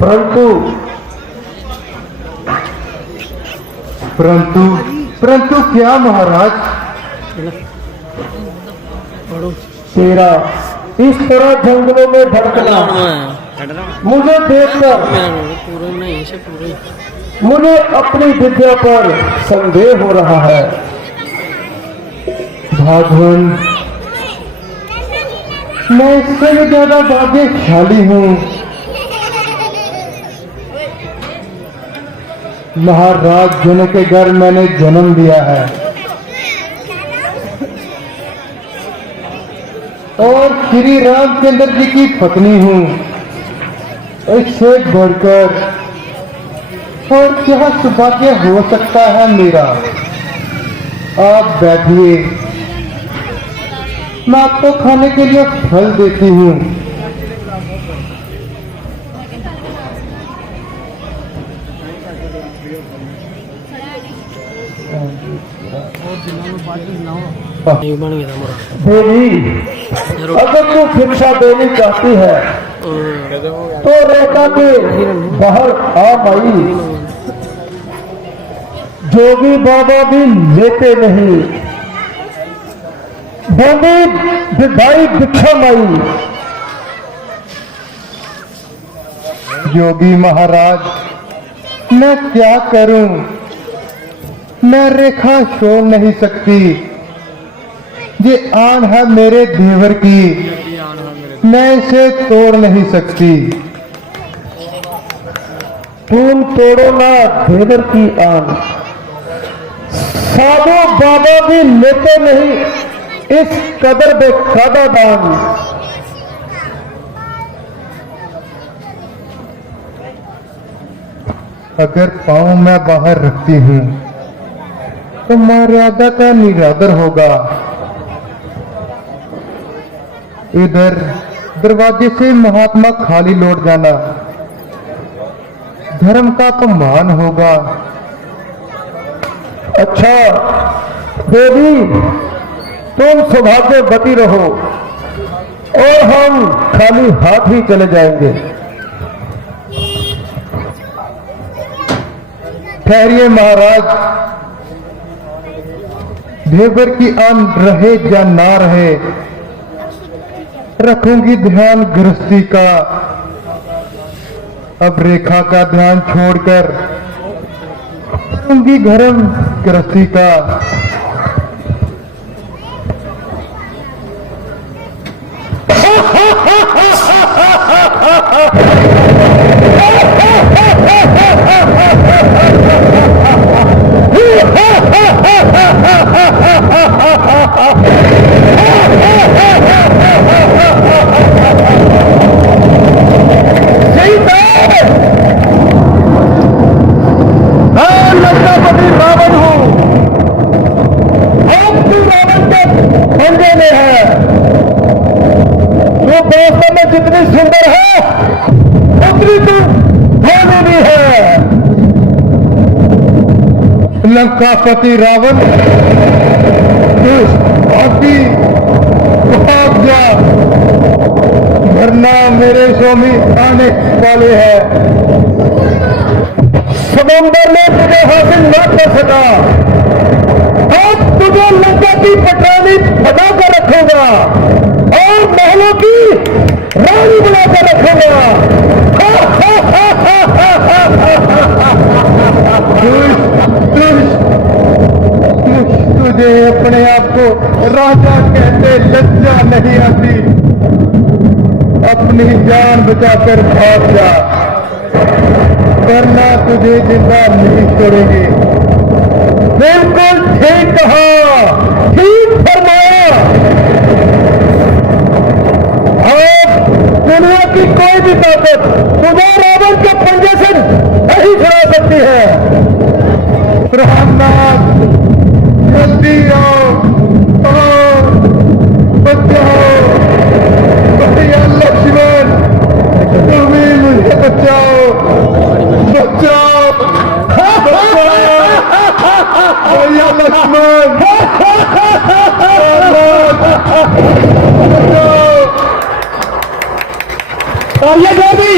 परंतु परंतु परंतु क्या महाराज, तेरा इस तरह जंगलों में भटकना मुझे देखकर मुझे अपनी विद्या पर संदेह हो रहा है। भगवान, मैं इससे भी ज्यादा भाग्यशाली हूँ। महाराज जनों के घर मैंने जन्म लिया है और श्री रामचंद्र जी की पत्नी हूँ। इससे बढ़कर और क्या सौभाग्य हो सकता है मेरा। आप बैठिए, मैं आपको खाने के लिए फल देती हूँ। देवी, अगर तू भिक्षा देनी चाहती है तो रेखा के बाहर आ पाई। जोगी बाबा भी लेते नहीं, बोली विदाई भिक्षा माई। योगी महाराज, मैं क्या करूं, मैं रेखा छोड़ नहीं सकती। ये आन है मेरे देवर की, मैं इसे तोड़ नहीं सकती। तुम तोड़ो ना देवर की आन। साधु बाबा भी लेते नहीं इस कदर बेकादा दान। अगर पांव मैं बाहर रखती हूं तो मर्यादा का निरादर होगा। इधर दरवाजे से महात्मा खाली लौट जाना धर्म का अपमान होगा। अच्छा देवी, तुम सौभाग्यवती रहो और हम खाली हाथ ही चले जाएंगे। ठहरिए महाराज, देवर की आन रहे या ना रहे, रखूंगी ध्यान गृहस्थी का। अब रेखा का ध्यान छोड़कर रखूंगी धर्म गृहस्थी का। लंकापति रावण हूं, अब तू रावण के पंजे में है। जो वास्तव में जितनी सुंदर है उतनी तू धोनी भी है। लंकापति रावण दुष्ट भाग जा, वरना मेरे स्वामी आने वाले हैं। समुंदर में तुझे हासिल न कर सका, अब तुझे लंका की पटरानी बना कर रखूंगा और महलों की रानी बना कर रखूंगा। तुझे अपने आप को राजा कहते लज्जा नहीं आती। अपनी जान बचाकर भाग जा। वरना तुझे जिंदा नहीं छोड़ेंगे। बिल्कुल ठीक कहा, ठीक फरमाया। अब दुनिया की कोई भी ताकत तुम्हें रावण के पंजे से नहीं छुड़ा सकती है। रामनाथ जल्दी आओ और बचाओ भैया लक्ष्मण, तुम्हें मुझे बचाओ, बचाओ भैया लक्ष्मण, बचाओ। और ये देवी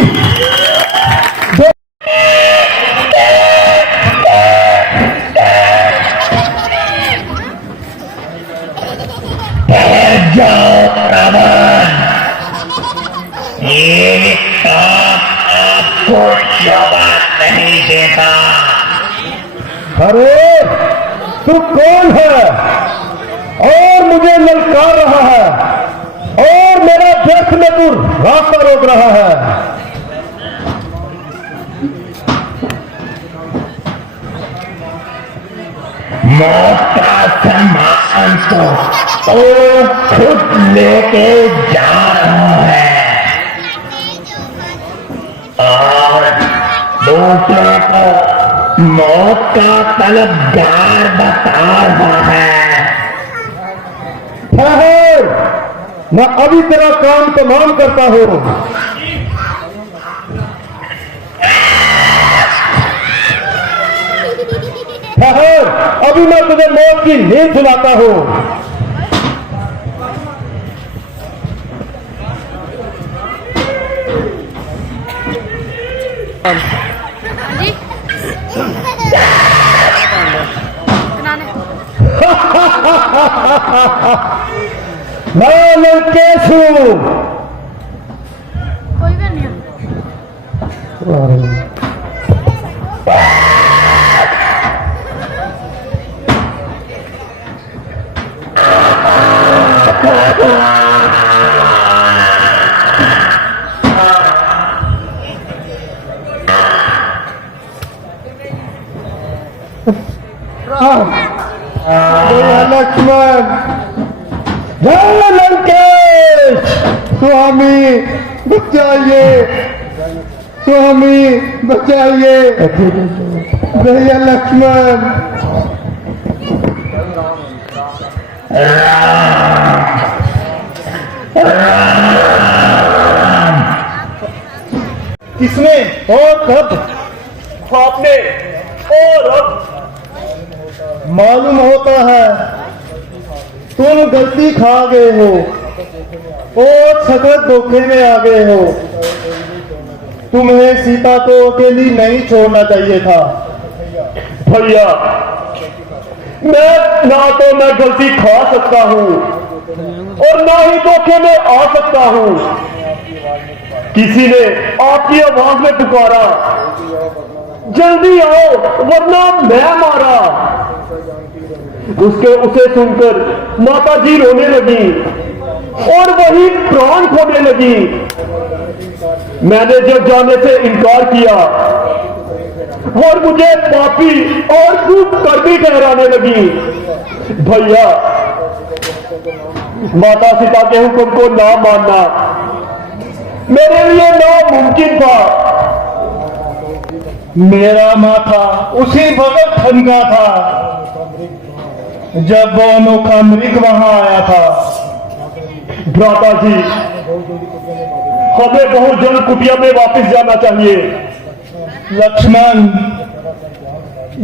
नहीं देता। अरे तू कौन है और मुझे ललकार रहा है और मेरा व्यर्थ में तू रास्ता रोक रहा है। मौत का सम्मान तो खुद लेके जा रहा है और दूसरों को मौत का तलबगार बता रहा है। ठहर, मैं अभी तेरा काम तमाम करता हूँ। ठहर, अभी मैं तुझे मौत की नींद सुनाता हूँ। मैं लंकेश हूँ। कोई भी नहीं लक्ष्मण, जय लंकेश, स्वामी बचाइए, स्वामी बचाइए भैया लक्ष्मण। किसने और कब? आपने और अब मालूम होता है तुम गलती खा गए हो और सखत धोखे में आ गए हो। तुम्हें सीता को अकेली नहीं छोड़ना चाहिए था। भैया मैं गलती खा सकता हूँ और ना ही धोखे में आ सकता हूँ। किसी ने आपकी आवाज में पुकारा, जल्दी आओ वरना मैं मारा। उसे सुनकर माता जी रोने लगी और वही प्राण खोने लगी। मैंने जब जाने से इनकार किया और मुझे पापी और कुकर्मी ठहराने लगी। भैया माता सीता के हुक्म को ना मानना मेरे लिए नामुमकिन था। मेरा माथा उसी वक्त ठनका था जब वो अनोखा मृग वहां आया था। भ्राता जी हमें बहुत जल्द कुटिया में वापस जाना चाहिए। लक्ष्मण,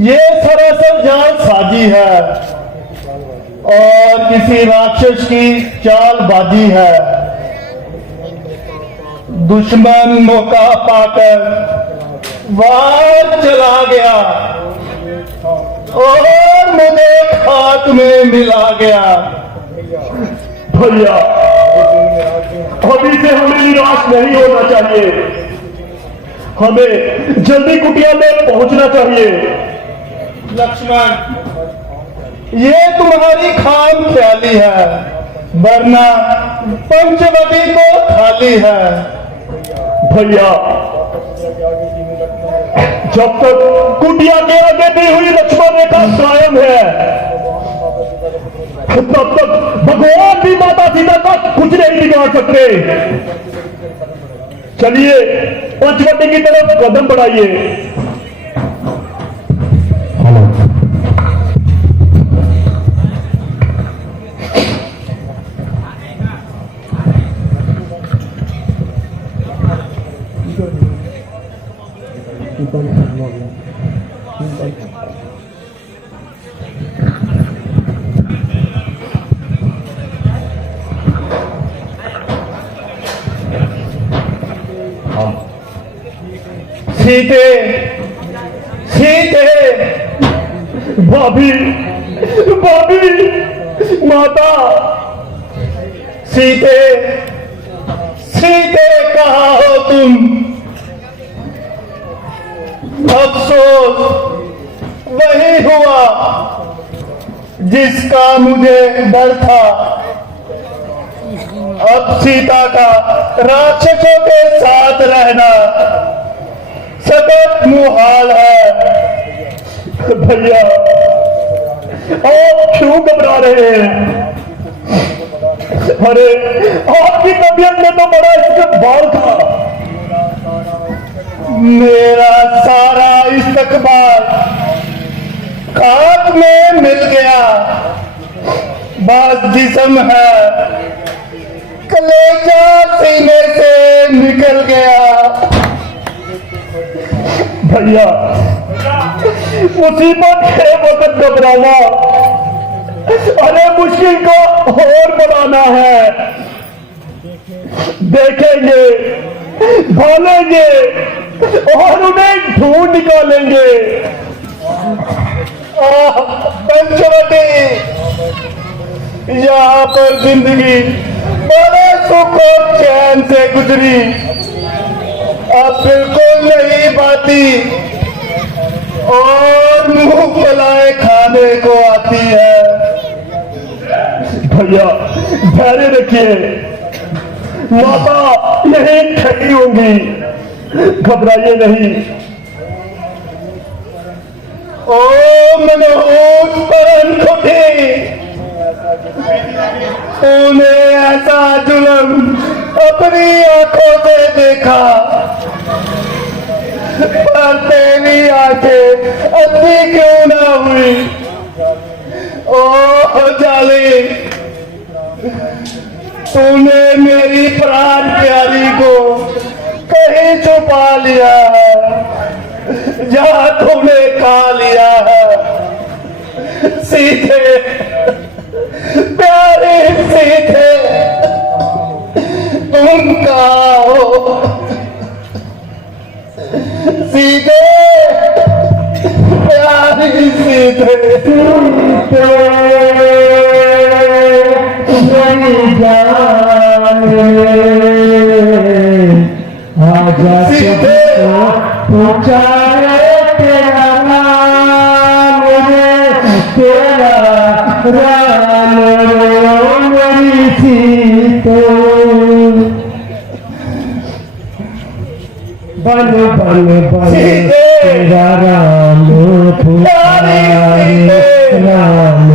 ये सरासर जाल साजी है और किसी राक्षस की चालबाजी है। दुश्मन मौका पाकर वार चला गया और मुझे खाक में मिला गया। भैया अभी से हमें निराश नहीं होना चाहिए। हमें जल्दी कुटिया में पहुंचना चाहिए। लक्ष्मण, ये तुम्हारी खाम ख्याली है, वरना पंचवटी तो खाली है। भैया जब तक कुटिया के आगे दी हुई लक्ष्मण रेखा कायम है, तब तक भगवान भी माता सीता का कुछ नहीं बिगाड़ सकते। चलिए पंचवटी की तरफ कदम बढ़ाइए। सीते सीते भाभी भाभी माता सीते सीते कहाँ हो तुम? अफसोस वही हुआ जिसका मुझे डर था। अब सीता का राक्षसों के साथ रहना सतत मुहाल है। भैया आप क्यों घबरा रहे हैं? अरे आपकी तबीयत में तो बड़ा इस्तकबाल था। मेरा सारा इस्तकबाल खाक में मिल गया। बस जिस्म है, कलेजा सीने से निकल गया। भैया मुसीबत के वक्त घबराना अरे मुश्किल को और बढ़ाना है। देखेंगे, भालेंगे और उन्हें ढूंढ निकालेंगे। पंचवटी, यहाँ पर जिंदगी बड़े सुख और चैन से गुजरी, अब बिल्कुल नहीं पाती और मुंह फुलाए खाने को आती है। भैया धैर्य रखिए, माता यही खड़ी होंगी, घबराइए नहीं। ओम मनोहर परम खुटी, तूने ऐसा जुल्म अपनी आंखों से देखा, पर तेरी आंखें अंधी क्यों ना हुई? ओ जाली, तूने मेरी प्राण प्यारी को कहीं छुपा लिया है, जहां तूने खा लिया है। सीधे प्यारे सीधे तुम कहाँ हो? सीधे प्यारी सीधे आजा सीधे पुकारे तेरा नाम रे, तेरा राम रो मेरी सीते। बन बन बन तेरा राम पुकारे, राम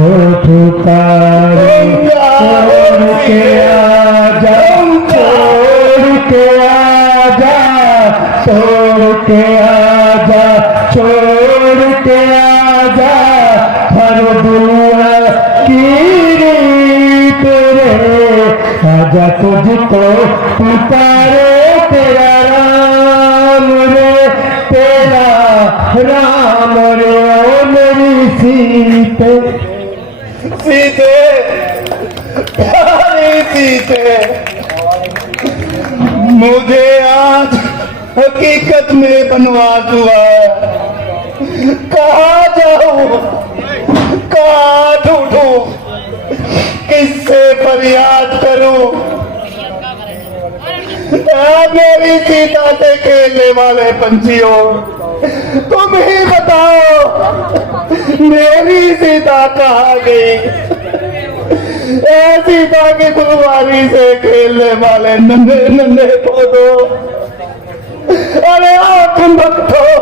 पुकारे। छोड़ के आजा, छोड़ के आजा, छोड़ के आजा, छोड़ के आजा। हर दुनिया की रीत रे, आजा तुझको पुकारे तेरा राम रे, तेरा राम रे ओ मेरी सीते। सीते प्यारी सीते, मुझे आज हकीकत में बनवास हुआ है। कहाँ जाऊं, कहाँ ढूंढूं, किससे फरियाद करूं? मेरी सीता से खेलने वाले पंछियों, तुम ही बताओ मेरी सीता कहाँ गई? सीता की फुलवारी से खेलने वाले नन्हे नन्हे पौधों, अरे आओ तुम बताओ,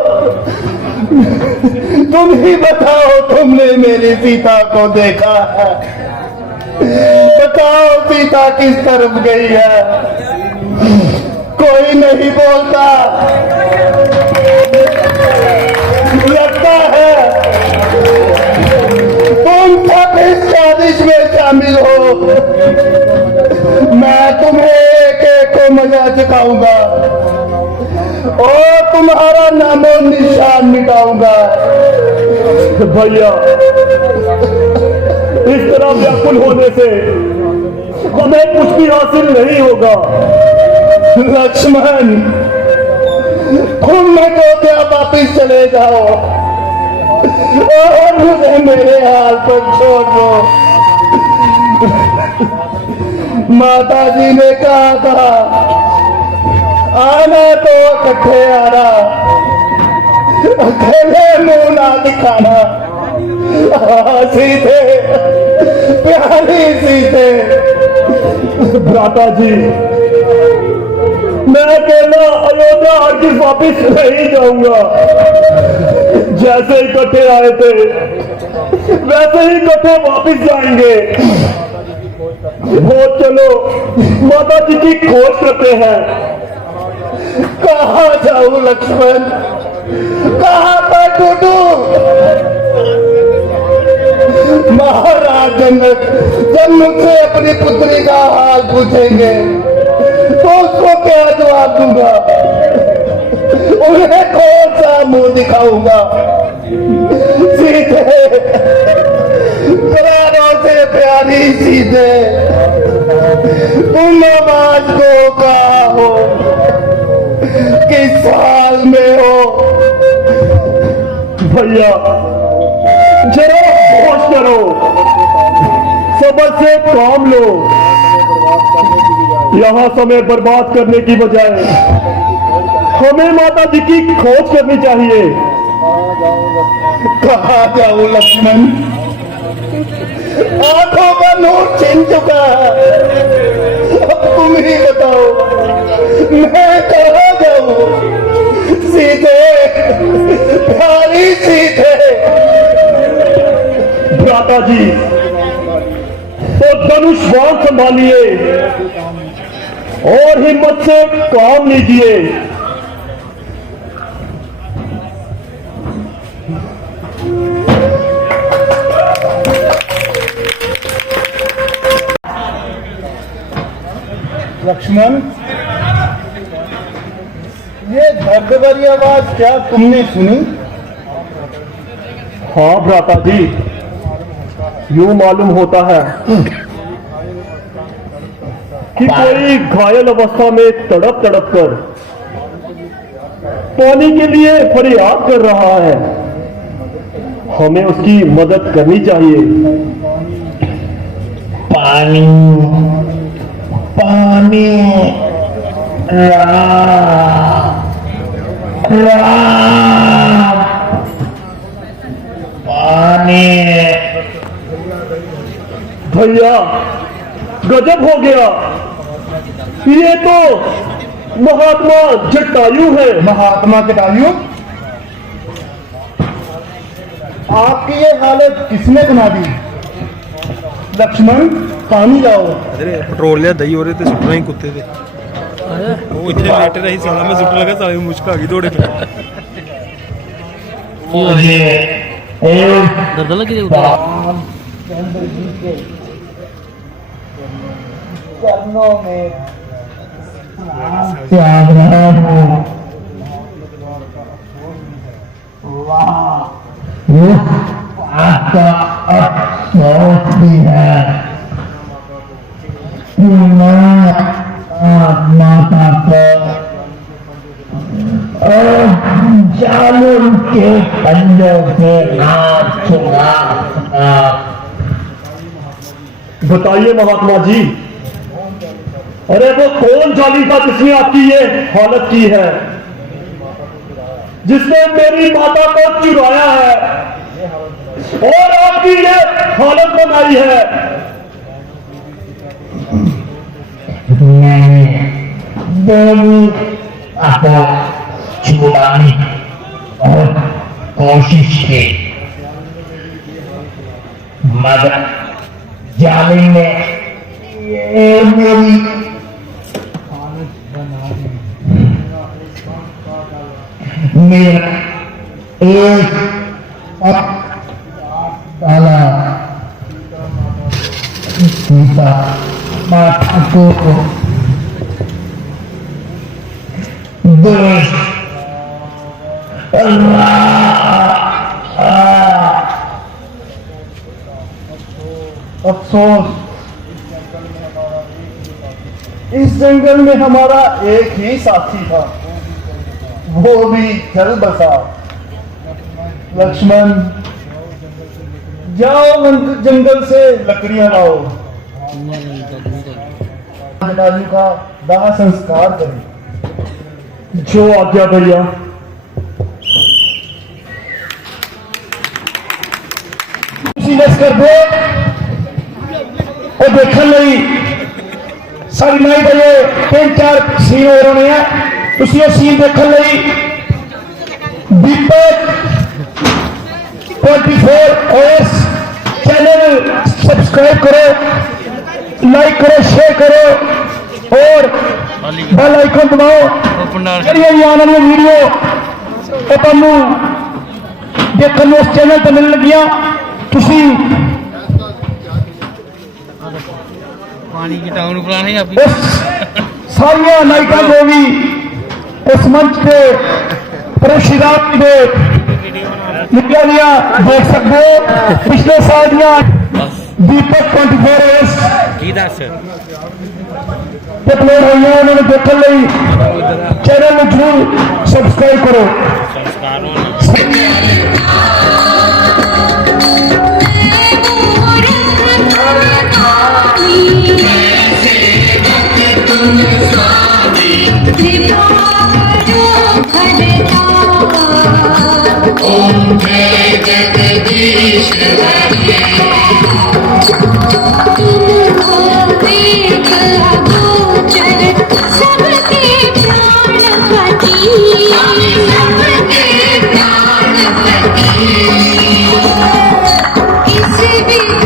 तुम ही बताओ, तुमने मेरी सीता को देखा है? बताओ सीता किस तरफ गई है? कोई नहीं बोलता। लगता है तुम सब इस साजिश में शामिल हो। मैं तुम्हें एक एक को मजा चुकाऊंगा और तुम्हारा नामो निशान मिटाऊंगा। भैया, इस तरह व्याकुल होने से हमें कुछ भी हासिल नहीं होगा। लक्ष्मण, तुम अयोध्या वापिस चले जाओ और मुझे मेरे हाल पर छोड़ दो। माता जी ने कहा था आना तो इकट्ठे आना, अकेले मुंह ना दिखाना। सीते, प्यारी सीते। भ्राता जी, मैं अकेला अयोध्या हरगिज़ वापिस नहीं जाऊंगा। जैसे इकट्ठे आए थे वैसे ही इकट्ठे वापिस जाएंगे। वो चलो माता जी की खोज करते हैं। कहाँ जाऊं लक्ष्मण, कहाँ पर ढूंढूं? महाराज जनक जब मुझसे अपनी पुत्री का हाल पूछेंगे तो उसको क्या जवाब दूंगा? उन्हें कौन सा मुंह दिखाऊंगा? सीधे, प्राणों से प्यारी सीधे, तुम आवाज को कहा हो, किस हाल में हो? भैया, जरा होश करो, सब्र से काम लो। यहाँ समय बर्बाद करने की बजाय हमें माता जी की खोज करनी चाहिए। कहाँ जाऊं लक्ष्मण? आंखों का नूर छिन चुका है। अब तुम ही बताओ, मैं कहाँ जाऊं? सीधे, प्यारी सीधे। भ्राता जी, तो धनुष बाण संभालिए और हिम्मत से काम लीजिए। लक्ष्मण, ये दर्द भरी आवाज क्या तुमने सुनी? हाँ भ्राता जी, यूं मालूम होता है कि कोई घायल अवस्था में तड़प तड़प कर पानी के लिए फरियाद कर रहा है। हमें उसकी मदद करनी चाहिए। पानी, पानी, राम, राम, पानी। भैया, गजब हो गया। ये तो महात्मा जटायु है। महात्मा जटायु? आपकी ये हालत किसने बना दी? लक्ष्मण, पानी लाओ। पेट्रोल लिया दही हो रहे थे, सुटना ही कुत्ते थे। वो इतने लेटे रही, साला में सुट लगा, साले मुश्क आ गई दौड़े पे। दर्द लगी थी उधर। चरणों में त्याग रहा हूँ। इस बात का अफसोस भी है कि मैं माता को जालिम के पंजों से हाथ छुड़ा सका। बताइए महात्मा जी, अरे वो कौन जालिम था जिसने आपकी ये हालत की है, जिसने मेरी माता को चुराया है और आपकी ये हालत बनाई है? नहीं, देवी आपको छुड़ाने और कोशिश की, मगर जालिम ने ये मेरी मेरा एक डाला सीता माता को दुरुस्त अफसोस, इस जंगल में हमारा एक ही साथी था, वो भी जल बसा। लक्ष्मण, जाओ जंगल से लकड़ियां लाओ, जटायु का दाह संस्कार करें। जो आज्ञा भैया। कर दो और देखने ਲਈ सारी नाई बजे 3-4 सीन हो रहे हैं, उसी सीन देखने ਲਈ दीपक 24 OS चैनल सब्सक्राइब करो, लाइक करो, शेयर करो और बेल आइकन दबाओ। ਜਿਹੜੀਆਂ ਆਉਣ ਵਾਲੀਆਂ ਵੀਡੀਓ ਉਹ ਤੁਹਾਨੂੰ ਦੇਖਣ ਨੂੰ ਇਸ ਚੈਨਲ ਤੇ ਮਿਲਣ ਲੱਗੀਆਂ। ਤੁਸੀਂ पानी की टाउन बनाने आप सारिया नाइटा जो भी इस मंच पे प्रशिदात दे निकलिया देख सकते हो। पिछले साल दिया दीपक 24 अपलोड हुई है, उन्होंने देखने लिए चैनल में जरूर सब्सक्राइब करो। ओम जय जगदीश हरे, सबके प्राणपति, सबके प्राणपति, इस विघ्न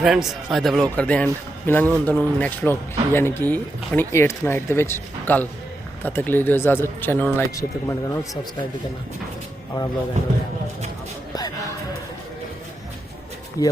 फ्रेंड्स आज का व्लॉग करते हैं एंड मिलेंगे हम तुहानू नैक्सट व्लॉग यानी कि अपनी 8th नाइट के कल। तब तक लिए दो इजाजत। चैनल लाइक शेयर कमेंट करना, सब्सक्राइब भी करना। अपना व्लॉग एंड ये